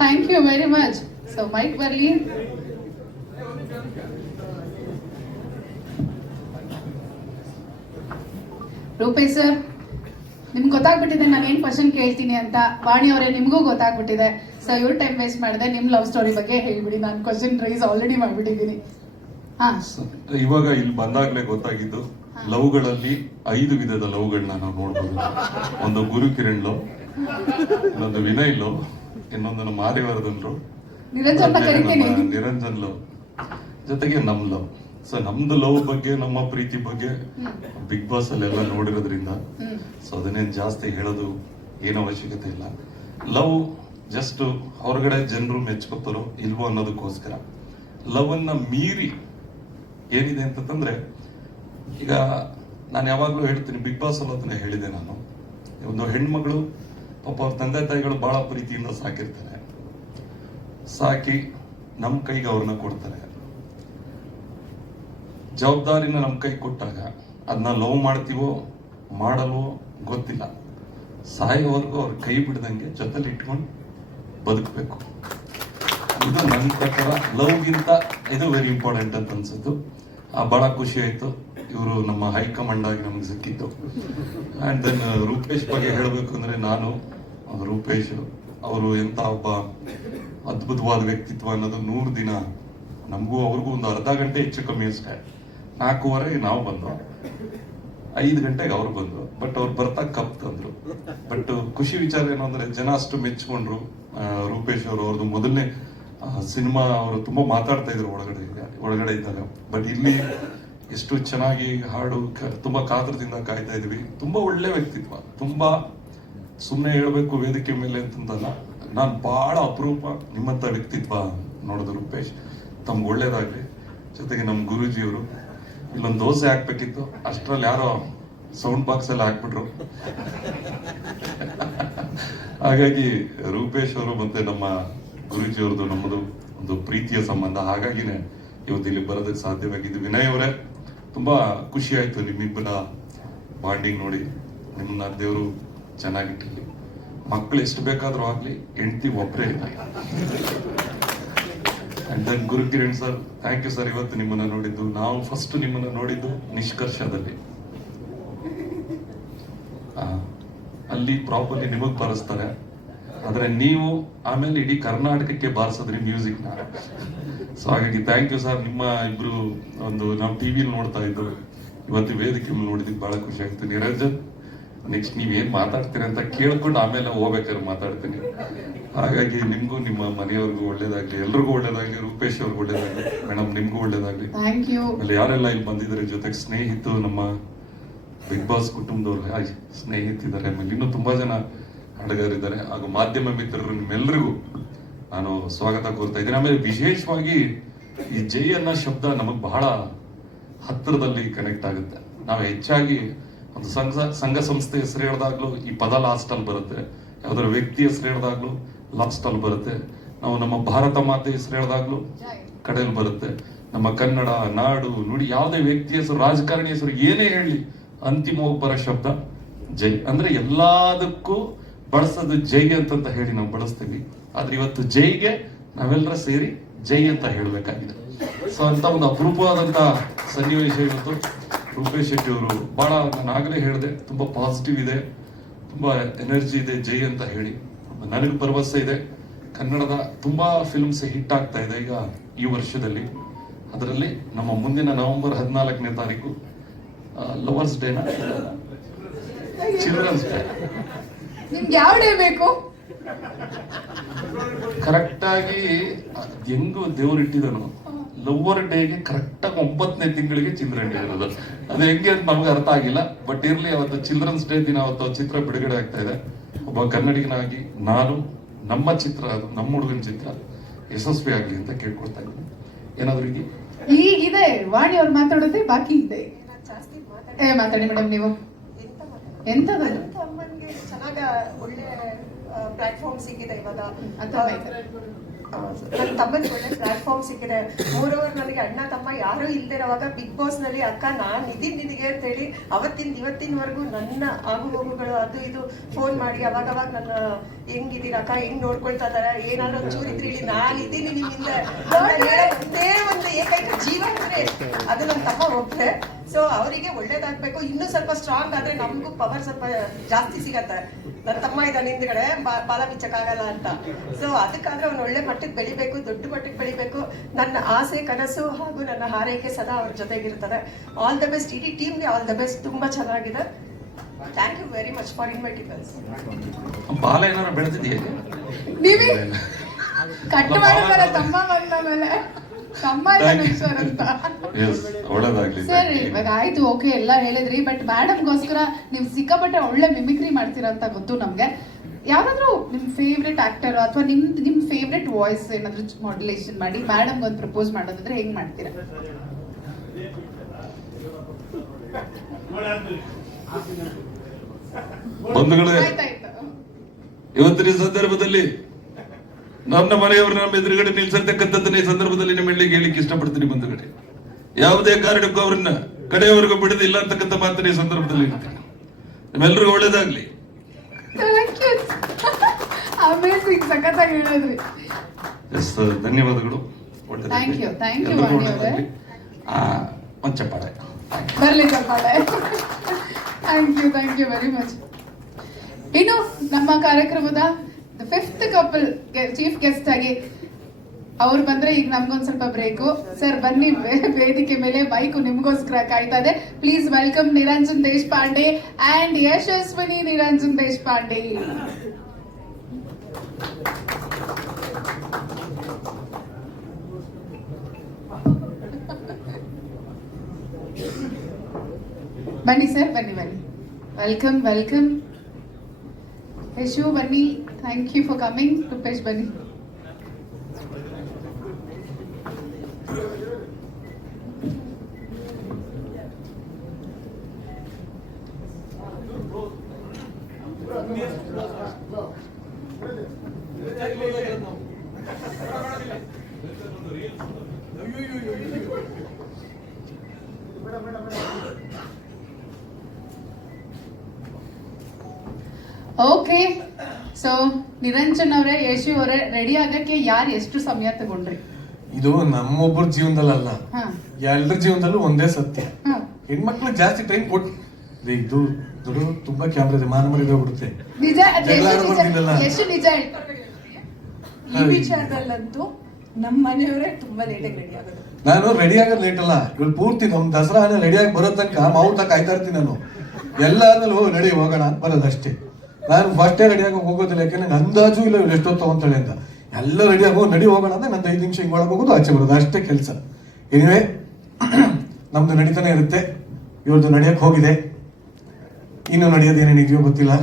Thank you very much. So mike ಬರ್ಲಿ. ರೂಪೇಶ್ ಸರ್, ನಿಮ್ಗೆ ಗೊತ್ತಾಗ್ಬಿಟ್ಟಿದೆ ನಾನು ಏನ್ ಕ್ವಶನ್ ಕೇಳ್ತೀನಿ ಅಂತ. ವಾಣಿ ಅವರೇ, ನಿಮಗೂ ಗೊತ್ತಾಗ್ಬಿಟ್ಟಿದೆ. ಸೊ ಇವ್ರ ಟೈಮ್ ವೇಸ್ಟ್ ಮಾಡಿದೆ, ನಿಮ್ ಲವ್ ಸ್ಟೋರಿ ಬಗ್ಗೆ ಹೇಳ್ಬಿಡಿ. ನಾನು ಕ್ವಶನ್ ರೈಸ್ ಆಲ್ರೆಡಿ ಮಾಡ್ಬಿಟ್ಟಿದ್ದೀನಿ. ಹಾ, ಇವಾಗ ಇಲ್ಲಿ ಬಂದಾಗ್ಲೇ ಗೊತ್ತಾಗಿದ್ದು, ಲವ್ಗಳಲ್ಲಿ 5 ವಿಧದ ಲವ್ಗಳನ್ನ ನಾವು ನೋಡ್ಬೋದು. ಒಂದು ಗುರು ಕಿರಣ್ ಲವ್, ಇನ್ನೊಂದು ವಿನಯ್ ಲವ್, ಇನ್ನೊಂದು ನಮ್ಮ ಆರ್ಯವರ್ಧನ್ ಲವ್, ನಿರಂಜನ್ ಲವ್, ಜೊತೆಗೆ ನಮ್ ಲವ್. ಸೊ ನಮ್ದು ಲವ್ ಬಗ್ಗೆ, ನಮ್ಮ ಪ್ರೀತಿ ಬಗ್ಗೆ ಬಿಗ್ ಬಾಸ್ ಅಲ್ಲೆಲ್ಲ ನೋಡಿರೋದ್ರಿಂದ ಸೊ ಅದನ್ನೇನ್ ಜಾಸ್ತಿ ಹೇಳೋದು ಏನು ಅವಶ್ಯಕತೆ ಇಲ್ಲ. ಲವ್ ಜಸ್ಟ್ ಹೊರಗಡೆ ಜನರು ಮೆಚ್ಕೋತಾರೋ ಇಲ್ವೋ ಅನ್ನೋದಕ್ಕೋಸ್ಕರ. ಲವ್ ಅನ್ನ ಮೀರಿ ಏನಿದೆ ಅಂತಂದ್ರೆ, ಈಗ ನಾನು ಯಾವಾಗ್ಲೂ ಹೇಳ್ತೀನಿ, ಬಿಗ್ ಬಾಸ್ ಅಲ್ಲಿ ಅದನ್ನ ಹೇಳಿದೆ ನಾನು. ಒಂದು ಹೆಣ್ಮಗಳು ಪಾಪ ಅವ್ರ ತಂದೆ ತಾಯಿಗಳು ಬಹಳ ಪ್ರೀತಿಯಿಂದ ಸಾಕಿರ್ತಾರೆ, ಸಾಕಿ ನಮ್ ಕೈಗೆ ಅವ್ರನ್ನ ಕೊಡ್ತಾರೆ. ಜವಾಬ್ದಾರಿನ ನಮ್ ಕೈ ಕೊಟ್ಟಾಗ ಅದನ್ನ ಲವ್ ಮಾಡ್ತೀವೋ ಮಾಡಲ್ವೋ ಗೊತ್ತಿಲ್ಲ, ಸಾಯೋವರೆಗೂ ಅವ್ರ ಕೈ ಬಿಡದಂಗೆ ಜೊತೆಲಿ ಇಟ್ಕೊಂಡು ಬದುಕಬೇಕು. ಇದು ನನ್ನ ಪ್ರಕಾರ ಲವ್ಗಿಂತ ಇದು ವೆರಿ ಇಂಪಾರ್ಟೆಂಟ್ ಅಂತ ಅನ್ಸಿತ್ತು. ಬಹಳ ಖುಷಿ ಆಯ್ತು ಇವರು ನಮ್ಮ ಹೈಕಮಾಂಡ್ ಆಗಿ ನಮ್ಗೆ ಸಿಕ್ಕಿದ್ದು. ಅಂಡ್ ದೆನ್ ರೂಪೇಶ್ ಬಗ್ಗೆ ಹೇಳ್ಬೇಕು ಅಂದ್ರೆ, ನಾನು ರೂಪೇಶ್ ಅವರು ಎಂತ ಒಬ್ಬ ಅದ್ಭುತವಾದ ವ್ಯಕ್ತಿತ್ವ ಅನ್ನೋದು 100 ದಿನ ನಮಗೂ ಅವ್ರಿಗೂ ಒಂದು ಅರ್ಧ ಗಂಟೆ ಹೆಚ್ಚು ಕಮ್ಮಿ ಅಷ್ಟೇ. 4:15 ನಾವು ಬಂದು 5 ಗಂಟೆಗೆ ಅವ್ರು ಬಂದ್ರು. ಬಟ್ ಅವ್ರು ಬರ್ತಾ ಕಪ್ ತಂದ್ರು. ಬಟ್ ಖುಷಿ ವಿಚಾರ ಏನು ಅಂದ್ರೆ, ಜನ ಅಷ್ಟು ಮೆಚ್ಕೊಂಡ್ರು. ರೂಪೇಶ್ ಅವರು ಅವ್ರದ್ದು ಮೊದಲನೇ ಸಿನಿಮಾ ಅವರು ತುಂಬಾ ಮಾತಾಡ್ತಾ ಇದ್ರು ಒಳಗಡೆ ಇದ್ದಾಗ. ಬಟ್ ಇಲ್ಲಿ ಎಷ್ಟು ಚೆನ್ನಾಗಿ ಹಾಡು, ತುಂಬಾ ಕಾತರದಿಂದ ಕಾಯ್ತಾ ಇದ್ವಿ. ತುಂಬಾ ಒಳ್ಳೆ ವ್ಯಕ್ತಿತ್ವ, ತುಂಬಾ ಸುಮ್ಮನೆ ಹೇಳ್ಬೇಕು ವೇದಿಕೆ ಮೇಲೆ ಅಂತಂದಲ್ಲ, ನಾನ್ ಬಹಳ ಅಪರೂಪ ನಿಮ್ಮಂತ ವ್ಯಕ್ತಿತ್ವ ನೋಡೋದು. ರೂಪೇಶ್, ತಮ್ಗೆ ಒಳ್ಳೇದಾಗ್ಲಿ. ಜೊತೆಗೆ ನಮ್ ಗುರೂಜಿಯವರು ಇಲ್ಲೊಂದು ದೋಸೆ ಹಾಕ್ಬೇಕಿತ್ತು, ಅಷ್ಟ್ರಲ್ಲಿ ಯಾರೋ ಸೌಂಡ್ ಬಾಕ್ಸ್ ಎಲ್ಲ ಹಾಕ್ಬಿಟ್ರು. ಹಾಗಾಗಿ ರೂಪೇಶ್ ಅವರು ಮತ್ತೆ ನಮ್ಮ ಗುರೂಜಿ ಅವ್ರದ್ದು ನಮ್ಮದು ಒಂದು ಪ್ರೀತಿಯ ಸಂಬಂಧ. ಹಾಗಾಗಿನೇ ಇವತ್ತು ಇಲ್ಲಿ ಬರೋದಕ್ಕೆ ಸಾಧ್ಯವಾಗಿದ್ದು. ವಿನಯ್ ಅವರೇ, ತುಂಬಾ ಖುಷಿ ಆಯ್ತು ನಿಮ್ಮಿಬ್ಬರ ಬಾಂಡಿಂಗ್ ನೋಡಿ. ನಿಮ್ಮನ್ನ ದೇವರು ಚೆನ್ನಾಗಿಟ್ಟಿರ್ಲಿ. ಮಕ್ಕಳು ಎಷ್ಟು ಬೇಕಾದ್ರೂ ಆಗ್ಲಿ, ಹೆಂಡತಿ ಒಬ್ಬರೇ ಇಲ್ಲ. And then Guru Kiran sir, thank you sir. ಇವತ್ತು ನಿಮ್ಮನ್ನ ನೋಡಿದ್ದು, ನಾವು ಫಸ್ಟ್ ನಿಮ್ಮನ್ನ ನೋಡಿದ್ದು ನಿಷ್ಕರ್ಷದಲ್ಲಿ. ಅಲ್ಲಿ ಪ್ರಾಪರ್ಲಿ ನಿಮಗ್ ಬಾರಿಸ್ತಾರೆ, ಆದ್ರೆ ನೀವು ಆಮೇಲೆ ಇಡೀ ಕರ್ನಾಟಕಕ್ಕೆ ಬಾರಿಸಿದ್ರಿ ಮ್ಯೂಸಿಕ್ ನ. ಸೊ ಹಾಗಾಗಿ ಥ್ಯಾಂಕ್ ಯು ಸರ್. ನಿಮ್ಮ ಇಬ್ರು ಒಂದು ನಾವು ಟಿವಿಲಿ ನೋಡ್ತಾ ಇದ್ದು, ಇವತ್ತು ವೇದಿಕೆ ನೋಡಿದಕ್ಕೆ ಬಹಳ ಖುಷಿ ಆಗ್ತದೆ. ನಿರಂಜನ್, ನೆಕ್ಸ್ಟ್ ನೀವೇನ್ ಮಾತಾಡ್ತೀರಿ ಅಂತ ಕೇಳ್ಕೊಂಡು ಆಮೇಲೆ ಹೋಗ್ಬೇಕಾದ್ರೆ ಮಾತಾಡ್ತೀನಿ. ಹಾಗಾಗಿ ನಿಮ್ಗೂ ನಿಮ್ಮ ಮನೆಯವ್ರಿಗೂ ಒಳ್ಳೇದಾಗ್ಲಿ, ಎಲ್ರಿಗೂ ಒಳ್ಳೇದಾಗ್ಲಿ. ರೂಪೇಶ್ ಅವ್ರಿಗೂ ಒಳ್ಳೇದಾಗ್ಲಿ, ಮೇಡಮ್ ನಿಮ್ಗೂ ಒಳ್ಳೇದಾಗ್ಲಿ. ಆಮೇಲೆ ಯಾರೆಲ್ಲ ಇಲ್ಲಿ ಬಂದಿದ್ದಾರೆ, ಜೊತೆಗೆ ಸ್ನೇಹಿತರು, ನಮ್ಮ ಬಿಗ್ ಬಾಸ್ ಕುಟುಂಬದವ್ರು ಸ್ನೇಹಿತಿದ್ದಾರೆ, ಆಮೇಲೆ ಇನ್ನೂ ತುಂಬಾ ಜನ ಹಾಡುಗಾರಿದ್ದಾರೆ, ಹಾಗೂ ಮಾಧ್ಯಮ ಮಿತ್ರರು, ನಿಮ್ಮೆಲ್ಲರಿಗೂ ನಾನು ಸ್ವಾಗತ ಕೋರ್ತಾ ಇದ್ದೀನಿ. ಆಮೇಲೆ ವಿಶೇಷವಾಗಿ ಈ ಜೈ ಅನ್ನೋ ಶಬ್ದ ನಮಗ್ ಬಹಳ ಹತ್ತಿರದಲ್ಲಿ ಕನೆಕ್ಟ್ ಆಗುತ್ತೆ. ನಾವು ಹೆಚ್ಚಾಗಿ ಒಂದು ಸಂಘ ಸಂಸ್ಥೆ ಹೆಸರು ಹೇಳಿದಾಗ್ಲೂ ಈ ಪದ ಲಾಸ್ಟ್ ಅಲ್ಲಿ ಬರುತ್ತೆ, ಯಾವ್ದಾದ್ರು ವ್ಯಕ್ತಿ ಹೆಸರು ಹೇಳಿದಾಗ್ಲೂ ಲಾಸ್ಟ್ ಅಲ್ಲಿ ಬರುತ್ತೆ. ನಾವು ನಮ್ಮ ಭಾರತ ಮಾತೆ ಹೆಸರು ಹೇಳಿದಾಗ್ಲೂ ಕಡೆಯಲ್ಲಿ ಬರುತ್ತೆ. ನಮ್ಮ ಕನ್ನಡ ನಾಡು ನುಡಿ, ಯಾವುದೇ ವ್ಯಕ್ತಿ ಹೆಸರು, ರಾಜಕಾರಣಿ ಹೆಸರು, ಏನೇ ಹೇಳಿ ಅಂತಿಮವಾಗಿ ಬರೋ ಶಬ್ದ ಜೈ. ಅಂದ್ರೆ ಎಲ್ಲದಕ್ಕೂ ಬಳಸೋದು ಜೈ ಅಂತ ಹೇಳಿ ನಾವು ಬಳಸ್ತೀವಿ. ಆದ್ರೆ ಇವತ್ತು ಜೈಗೆ ನಾವೆಲ್ಲರ ಸೇರಿ ಜೈ ಅಂತ ಹೇಳಬೇಕಾಗಿದೆ. ಸೊ ಅಂತ ಒಂದು ಅಪರೂಪವಾದಂತ ಸನ್ನಿವೇಶ ಇವತ್ತು. ರೂಪೇಶ್ ಶೆಟ್ಟಿ ಅವರು ಬಹಳ, ನಾನು ಆಗಲೇ ಹೇಳಿದೆ, ತುಂಬಾ ಪಾಸಿಟಿವ್ ಇದೆ, ತುಂಬಾ ಎನರ್ಜಿ ಇದೆ ಜೈ ಅಂತ ಹೇಳಿ. ನನಗೆ ಭರವಸೆ ಇದೆ, ಕನ್ನಡದ ತುಂಬಾ ಫಿಲ್ಮ್ಸ್ ಹಿಟ್ ಆಗ್ತಾ ಇದೆ ಈಗ ಈ ವರ್ಷದಲ್ಲಿ. ಅದರಲ್ಲಿ ನಮ್ಮ ಮುಂದಿನ ನವೆಂಬರ್ 14ನೇ ತಾರೀಕು ಲವರ್ಸ್ ಡೇನ, ಚಿಲ್ಡ್ರನ್ಸ್ ಡೇ, ನಿಮ್ಗೆ ಯಾವ ಡೇ ಬೇಕು? ಕರೆಕ್ಟ್ ಆಗಿ ಹೆಂಗು ದೇವ್ರು ಇಟ್ಟಿದನು, ಲವರ್ ಡೇಗೆ ಕರೆಕ್ಟ್ ಆಗಿ 9ನೇ ತಿಂಗಳಿಗೆ ಚಿಲ್ಡ್ರನ್ ಡೇ ಇರೋದು. ಅದು ಹೆಂಗೆ ಅಂತ ನಮ್ಗೆ ಅರ್ಥ ಆಗಿಲ್ಲ. ಬಟ್ ಇರ್ಲಿ, ಅವತ್ತು ಚಿಲ್ಡ್ರನ್ಸ್ ಡೇ ದಿನ ಅವತ್ತು ಚಿತ್ರ ಬಿಡುಗಡೆ ಆಗ್ತಾ ಇದೆ. ಒಬ್ಬ ಕನ್ನಡಿಗನಾಗಿ ನಾನು ನಮ್ಮ ಚಿತ್ರ, ಅದು ನಮ್ಮ ಹುಡುಗನ ಚಿತ್ರ ಯಶಸ್ವಿ ಆಗ್ಲಿ ಅಂತ ಕೇಳ್ಕೊಳ್ತಾ ಇದ್ದೀನಿ. ಏನಾದ್ರು ಈಗಿದೆ ವಾಣಿ ಅವ್ರು ಮಾತಾಡೋದೇ ಬಾಕಿ ಇದೆ. ಮಾತಾಡಿ ಮೇಡಮ್. ನೀವು ಎಂತದ ಅಮ್ಮನ್ಗೆ ಚೆನ್ನಾಗ ಒಳ್ಳೆ ಪ್ಲಾಟ್ಫಾರ್ಮ್ ಸಿಕ್ಕಿದೆ ಇವಾಗ. ನನ್ನ ತಮ್ಮನಿಗೆ ಒಳ್ಳೆ ಪ್ಲಾಟ್ಫಾರ್ಮ್ ಸಿಕ್ಕಿದೆ. ಮೋರೋವರ್ ನನಗೆ ಅಣ್ಣ ತಮ್ಮ ಯಾರೂ ಇಲ್ಲದೆ ಇರೋವಾಗ ಬಿಗ್ ಬಾಸ್ ನಲ್ಲಿ ಅಕ್ಕ ನಾನು ನಿಧಿಗೆ ಅಂತ ಹೇಳಿ ಇವತ್ತಿನವರೆಗೂ ನನ್ನ ಆಗು ಹೋಗುಗಳು ಅದು ಇದು ಫೋನ್ ಮಾಡಿ ಅವಾಗ ನನ್ನ ಹೆಂಗಿದ್ದೀರ ಅಕ್ಕ, ಹೆಂಗ್ ನೋಡ್ಕೊಳ್ತಾ ಇದಾರೆ, ಏನಾದ್ರು ಒಂಚೂರು ಇದ್ರೆ ಇಲ್ಲಿ ನಾನು ಇದ್ದೀನಿ ನಿಮ್ಮಿಂದ ಒಂದೇ ಒಂದು ಏಕೈಕ ಜೀವ ಅಂದ್ರೆ ಅದು ನನ್ನ ತಮ್ಮ ಒಬ್ಬರೇ. ಸೊ ಅವರಿಗೆ ಒಳ್ಳೇದಾಗ್ಬೇಕು, ಇನ್ನೂ ಸ್ವಲ್ಪ ಸ್ಟ್ರಾಂಗ್ ಆದ್ರೆ ನಮಗೂ ಪವರ್ ಸ್ವಲ್ಪ ಜಾಸ್ತಿ ಸಿಗತ್ತೆ. ನನ್ನ ತಮ್ಮ ಇದ್ದಾನೆ ಹಿಂದ್ಗಡೆ, ಬಾಲ ಬಿಚ್ಚಕ್ಕಾಗಲ್ಲ ಅಂತ. ಸೊ ಅದಕ್ಕಾದ್ರೆ ಅವ್ನು ಒಳ್ಳೆ ಮಟ್ಟಕ್ಕೆ ಬೆಳಿಬೇಕು, ದೊಡ್ಡ ಮಟ್ಟಕ್ಕೆ ಬೆಳಿಬೇಕು. ನನ್ನ ಆಸೆ ಕನಸು ಹಾಗೂ ನನ್ನ ಹಾರೈಕೆ ಸದಾ ಅವ್ರ ಜೊತೆಗಿರ್ತದೆ. ಆಲ್ ದ ಬೆಸ್ಟ್, ಇಡೀ ಟೀಮ್ಗೆ ಆಲ್ ದ ಬೆಸ್ಟ್. ತುಂಬಾ ಚೆನ್ನಾಗಿದೆ. Thank you very much for inviting us. ಬಾಲ ಏನಾರು ಬೆಳೆದಿದೆಯಾ? ನೀವೇ ಕಟ್ ಮಾಡಿದಾರೆ ತಮ್ಮ ಬಂದ ಮೇಲೆ. ತಮ್ಮ ಇದ್ದಾನೆ ಸರ್ ಅಂತ. ಒಳ್ಳೇದಾಗ್ಲಿ ಸರ್ ಇವಾಗ ಆಯ್ತು, ಓಕೆ ಎಲ್ಲ ಹೇಳಿದ್ರಿ, ಬಟ್ ಮೇಡಮ್ಗೋಸ್ಕರ ನೀವು ಸಿಕ್ಕಾಪಟ್ಟೆ ಒಳ್ಳೆ ಮಿಮಿಕ್ರಿ ಮಾಡ್ತೀರಾ ಅಂತ ಗೊತ್ತು ನಮ್ಗೆ. ಯಾರಾದ್ರೂ ನಿಮ್ ಫೇವ್ರೆಟ್ ಆಕ್ಟರ್ ಅಥವಾ ನಿಮ್ ಫೇವ್ರೆಟ್ ವಾಯ್ಸ್ ಏನಾದ್ರು ಮಾಡ್ಯುಲೇಷನ್ ಮಾಡಿ ಮೇಡಮ್ಗೆ ಒಂದು ಪ್ರಪೋಸ್ ಮಾಡೋದಾದ್ರೆ ಹೆಂಗ್ ಮಾಡ್ತೀರಾ? ಬಂಧುಗಳೇ, ಆಯ್ತಾಯ್ತು. ಇವತ್ತಿನ ಸಂದರ್ಭದಲ್ಲಿ ನನ್ನ ಮನೆಯವರು ನಮ್ಮ ಎದುರುಗಡೆ ನಿಲ್ಸಿರ್ತಕ್ಕಂಥದ್ದನ್ನ ಈ ಸಂದರ್ಭದಲ್ಲಿ ನಿಮ್ಮ ಹೇಳಿಕ್ಕೆ ಇಷ್ಟಪಡ್ತೀನಿ. ಬಂಧುಗಳೇ, ಯಾವುದೇ ಕಾರಣಕ್ಕೂ ಅವ್ರನ್ನ ಕಡೆಯವರೆಗೂ ಬಿಡದಿಲ್ಲ ಅಂತಕ್ಕಂಥ ಮಾತನ್ನ ಈ ಸಂದರ್ಭದಲ್ಲಿ ಹೇಳ್ತೀನಿ. ನಿಮ್ಮೆಲ್ಲರಿಗೂ ಒಳ್ಳೇದಾಗ್ಲಿ. ಅಮೇಜಿಂಗ್, ಸಖತ್ತಾಗಿ ಹೇಳಿದ್ರಿ. ಎಸ್, ಧನ್ಯವಾದಗಳು. ಥ್ಯಾಂಕ್ ಯು ಒಂದು ಚಪ್ಪಾಳೆ ಬರ್ಲಿ ಚಪ್ಪಾಳೆ. Thank you very much. ಇನ್ನು ನಮ್ಮ ಕಾರ್ಯಕ್ರಮದ 5th ಕಪಲ್ ಚೀಫ್ ಗೆಸ್ಟ್ ಆಗಿ ಅವ್ರು ಬಂದ್ರೆ ಈಗ ನಮ್ಗೊಂದ್ ಸ್ವಲ್ಪ ಬ್ರೇಕು. ಸರ್ ಬನ್ನಿ ವೇದಿಕೆ ಮೇಲೆ, ಬೈಕು ನಿಮ್ಗೋಸ್ಕರ ಕಾಯ್ತಾ ಇದೆ. Please welcome Niranjan Deshpande and Yashaswini Niranjan Deshpande. ಬನ್ನಿ ಸರ್, ಬನ್ನಿ. ವೆಲ್ಕಮ್. ಯಶು ಬನ್ನಿ. Thank you for coming. Rupesh ಬನ್ನಿ. ಓಕೆ, ಸೊ ನಿರಂಜನ್ ಅವರೇ, ಯಶು ಅವರೇ, ರೆಡಿ ಆಗಕ್ಕೆ ಯಾರು ಎಷ್ಟು ಸಮಯ ತಗೊಂಡ್ರಿ? ಇದು ನಮ್ಮೊಬ್ಬರ ಜೀವನದಲ್ಲ, ಹಾ, ಎಲ್ಲರ ಜೀವನದಲ್ಲೂ ಒಂದೇ ಸತ್ಯ. ಹಾ, ಹೆಣ್ಮಕ್ಳು ಜಾಸ್ತಿ ಟೈಮ್ ಕೊಟ್ಟು ಇದು ದುಡು ತುಂಬಾ ಕ್ಯಾಮ್ರಾ ಇದೆ, ಮಾನ ಮರ್ಯಾದೆ ಹೋಗ್ಬಿಡುತ್ತೆ. ನಿಜ. ಯಶು ನಿಜ ಈ ವಿಚಾರದಲ್ಲಂತೂ ನಮ್ಮ ಮನೆಯವರೇ ತುಂಬಾ ಲೇಟಾಗಿ ರೆಡಿ ಆಗೋದು. ನಾನು ರೆಡಿ ಆಗೋದು ಲೇಟ್ ಅಲ್ಲ, ಇವಳು ಪೂರ್ತಿ ನಮ್ ದಸರಾ ರೆಡಿ ಆಗಿ ಬರೋ ತನಕ ಮಾವು ತನಕ ಕಾಯ್ತಾ ಇರ್ತೀನಿ. ನಾನು ಎಲ್ಲಾದ್ಮೇಲೆ ರೆಡಿ ಹೋಗೋಣ ಅಂತ ಬರೋದಷ್ಟೇ. ನಾನು ಫಸ್ಟೇ ರೆಡಿ ಆಗಿ ಹೋಗೋದಿಲ್ಲ, ಯಾಕೆಂದ್ರೆ ಅಂದಾಜು ಇಲ್ಲ ಇವಳು ಎಷ್ಟೊತ್ತು ತಗೊಂತಾಳೆ ಅಂತ. ಎಲ್ಲ ರೆಡಿ ಆಗೋ ನಡಿ ಹೋಗೋಣ ಅಂದ್ರೆ ನಂದು 5 ನಿಮಿಷ ಹಿಂಗೆ ಒಳಗೆ ಹೋಗೋದು, ಆಚೆ ಬರೋದು, ಅಷ್ಟೇ ಕೆಲಸ. ಎನಿವೆ ನಮ್ದು ನಡೀತಾನೆ ಇರುತ್ತೆ. ಇವತ್ತು ನಡೆಯಕ್ಕೆ ಹೋಗಿದೆ, ಇನ್ನು ನಡೆಯೋದು ಏನೇನಿದೆಯೋ ಗೊತ್ತಿಲ್ಲ.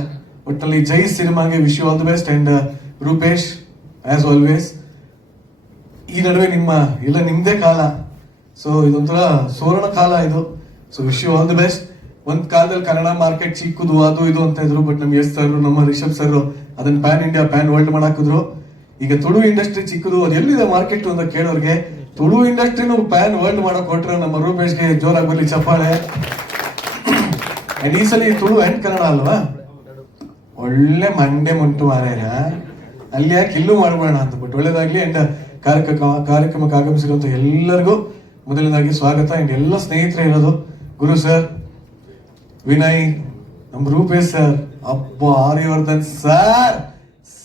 ಒಟ್ಟಲ್ಲಿ ಜೈ ಸಿನಿಮಾಗೆ wish you all the best. And Rupesh, as always ಈ ನಡುವೆ ಎಲ್ಲ ನಿಮ್ದೇ ಕಾಲ. ಸೊ ಇದೊಂಥರ ಸುವರ್ಣ ಕಾಲ ಇದು. So wish you all the best. ಒಂದ್ ಕಾಲದಲ್ಲಿ ಕನ್ನಡ ಮಾರ್ಕೆಟ್ ಚಿಕ್ಕದು ಅದು ಇದು ಅಂತ ಇದ್ರು, ಬಟ್ ನಮ್ ಯಶ್ ಸರ್, ನಮ್ಮ ರಿಷಬ್ ಸರ್ ಅದನ್ನ ಪ್ಯಾನ್ ಇಂಡಿಯಾ, ಪ್ಯಾನ್ ವರ್ಲ್ಡ್ ಮಾಡಾಕಿದ್ರು. ಈಗ ತುಳು ಇಂಡಸ್ಟ್ರಿ ಚಿಕ್ಕದು, ಅದು ಎಲ್ಲಿದೆ ಮಾರ್ಕೆಟ್ ಅಂತ ಕೇಳೋರ್ಗೆ ತುಳು ಇಂಡಸ್ಟ್ರಿನೂ ಪ್ಯಾನ್ ವರ್ಲ್ಡ್ ಮಾಡಕ್ ಕೊಟ್ರೆ ನಮ್ಮ ರೂಪೇಶ್ಗೆ ಜೋರಾಗಿ ಬರ್ಲಿ ಚಪ್ಪಾಳೆ. ಅಂಡ್ ಈ ಸಲ ತುಳು ಅಂಡ್ ಕನ್ನಡ ಅಲ್ವಾ, ಒಳ್ಳೆ ಮಂಡೆ ಮುಂಟು ಮಾರೇನ, ಅಲ್ಲಿ ಯಾಕೆ ಇಲ್ಲೂ ಮಾಡ್ಬೇಡ ಅಂತ. ಬಟ್ ಒಳ್ಳೇದಾಗ್ಲಿ. ಅಂಡ್ ಕಾರ್ಯಕ್ರಮಕ್ಕೆ ಆಗಮಿಸಿರುವಂತ ಎಲ್ಲರಿಗೂ ಮೊದಲನೇದಾಗಿ ಸ್ವಾಗತ. ಅಂಡ್ ಎಲ್ಲ ಸ್ನೇಹಿತರೆ ಇರೋದು, ಗುರು ಸರ್, ವಿನಯ್, ನಮ್ ರೂಪೇಶ್ ಸರ್, ಅಬ್ಬ ಆರ್ಯವರ್ಧನ್ ಸರ್,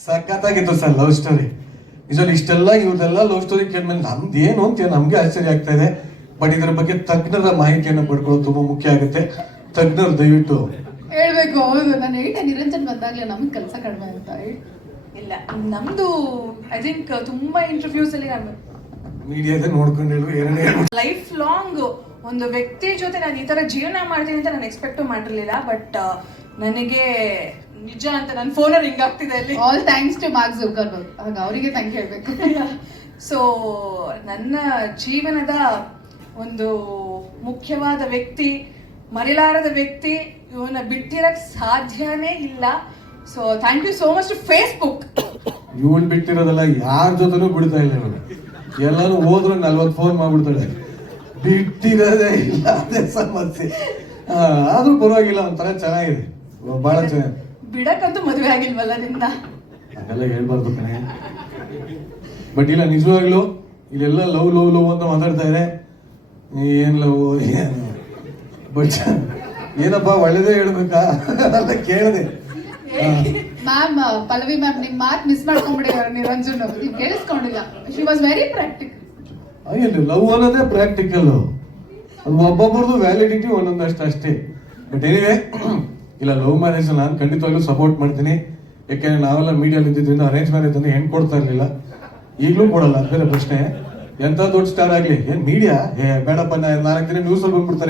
ಸಖತ್ತಾಗಿತ್ತು ಸರ್ ಲವ್ ಸ್ಟೋರಿ. ನಿಜವಾಗಿ ಇಷ್ಟೆಲ್ಲ ಇವ್ರದೆಲ್ಲ ಲವ್ ಸ್ಟೋರಿ ಕೇಳಿದ್ಮೇಲೆ ನಮ್ದು ಏನು ಅಂತ ನಮ್ಗೆ ಆಶ್ಚರ್ಯ ಆಗ್ತಾ ಇದೆ. ಬಟ್ ಇದ್ರ ಬಗ್ಗೆ ತಜ್ಞರ ಮಾಹಿತಿಯನ್ನು ಪಡ್ಕೊಳ್ಳೋದು ತುಂಬಾ ಮುಖ್ಯ ಆಗುತ್ತೆ. ತಜ್ಞರು ದಯವಿಟ್ಟು ಹೇಳ್ಬೇಕು. ಹೌದು, ನಾನು ಹೇಳಿದೆ ನಿರಂಜನ್ ಬಂದಾಗ್ಲೇ ನಮ್ಗೆ ಕೆಲಸ ಕಡಿಮೆ ಅಂತ. ಇಲ್ಲ, ನಮ್ದು ಐ ಥಿಂಕ್ ತುಂಬಾ ಇಂಟರ್ವ್ಯೂಸ್ ಅಲ್ಲಿ ನಾನು ಮೀಡಿಯಾದ ನೋಡ್ಕೊಂಡು ಹೇಳು, ಏನೇ ಲೈಫ್ ಲಾಂಗ್ ಒಂದು ವ್ಯಕ್ತಿ ಜೊತೆ ನಾನು ಈ ತರ ಜೀವನ ಮಾಡ್ತೀನಿ ಅಂತ ನಾನು ಎಕ್ಸ್ಪೆಕ್ಟ್ ಮಾಡಿರ್ಲಿಲ್ಲ. ಬಟ್ ನನಗೆ ನಿಜ ಅಂತ ನನ್ನ ಫೋನಲ್ಲಿ ರಿಂಗ್ ಆಗ್ತಿದೆ ಅಲ್ಲಿ. All thanks to Mark Zuckerberg. ಆಗ ಅವರಿಗೆ ಥ್ಯಾಂಕ್ ಹೇಳ್ಬೇಕು. ಸೊ ನನ್ನ ಜೀವನದ ಒಂದು ಮುಖ್ಯವಾದ ವ್ಯಕ್ತಿ, ಮರೆಯಲಾರದ ವ್ಯಕ್ತಿ, ಇವನ್ನ ಬಿಟ್ಟಿರಕ್ ಸಾಧ್ಯನೇ ಇಲ್ಲ. So thank you so much to Facebook. ಇವಳು ಬಿಟ್ಟಿರೋದಲ್ಲ, ಯಾರ ಜೊತೆನೂ ಬಿಡ್ತಾ ಇಲ್ಲ ಇವಳು. ಎಲ್ಲಾನು ಹೋದ್ರು 40 ಫೋನ್ ಮಾಡ್ಬಿಡ್ತಾಳೆ, ಬಿಟ್ಟಿರೋದೇ ಇಲ್ಲ, ಅದೇ ಸಮಸ್ಯೆ. ಆದ್ರೂ ಪರವಾಗಿಲ್ಲ, ಒಂಥರ ಚೆನ್ನಾಗಿದೆ, ಬಹಳ ಚೆನ್ನಾಗಿ. ಬಿಡಕ್ಕಂತೂ ಮದುವೆ ಆಗಿಲ್ವಲ್ಲ ನಿಮ್ದ? ಅದೆಲ್ಲ ಹೇಳ್ಬಾರ್ದು ಕಣೆ. ಬಟ್ ಇಲ್ಲ, ನಿಜವಾಗ್ಲು ಇಲ್ಲೆಲ್ಲ ಲವ್ ಲವ್ ಲವ್ ಅಂತ ಮಾತಾಡ್ತಾ ಇದೆ. ಏನ್ ಲವ್ ಏನು, ಬಟ್ ಏನಪ್ಪಾ ಒಳ್ಳೇದೇ ಹೇಳ್ಬೇಕಾ ಅಂತ ಕೇಳಿದೆ. ಮ್ಯಾಮ್, ಪಲ್ಲವಿ ಮ್ಯಾಮ್ ನಿಮ್ ಮಾತು ಮಿಸ್ ಮಾಡ್ಕೊಂಡ್ಬಿಟ್ಟಿದ್ದಾರೆ ನಿರಂಜನ್. ನೀವು ಕೇಳಿಸ್ಕೊಂಡಿಲ್ಲ. She was very practical. ಅಯ್ಯಲ್ಲ, ಲವ್ ಅನ್ನೋದೇ ಪ್ರಾಕ್ಟಿಕಲ್. ಅದು ಒಬ್ಬೊಬ್ಬರದು ವ್ಯಾಲಿಡಿಟಿ ಒಂದೊಂದಷ್ಟು ಅಷ್ಟೇ. ಬಟ್ ಏನಿವೆ, ಇಲ್ಲ, ಲವ್ ಮ್ಯಾರೇಜ್ ನಾನು ಖಂಡಿತವಾಗ್ಲೂ ಸಪೋರ್ಟ್ ಮಾಡ್ತೀನಿ. ಯಾಕೆಂದ್ರೆ ನಾವೆಲ್ಲ ಮೀಡಿಯಲ್ಲಿ ಇದ್ದಿದ್ದರಿಂದ ಅರೇಂಜ್ ಮ್ಯಾರೇಜ್ ಅಂದ್ರೆ ಹೆಣ್ಣು ಕೊಡ್ತಾ ಇರ್ಲಿಲ್ಲ, ಈಗಲೂ ಕೊಡಲ್ಲ, ಬೇರೆ ಪ್ರಶ್ನೆ. ಎಂತ ದೊಡ್ಡ ಸ್ಟಾರ್ ಆಗ್ಲಿ ಏನ್ ಮೀಡಿಯಾ ಬೇಡಪ್ಪ, 4 ದಿನ ನ್ಯೂಸ್ ಅಲ್ಲಿ ಬಂದ್ಬಿಡ್ತಾರೆ.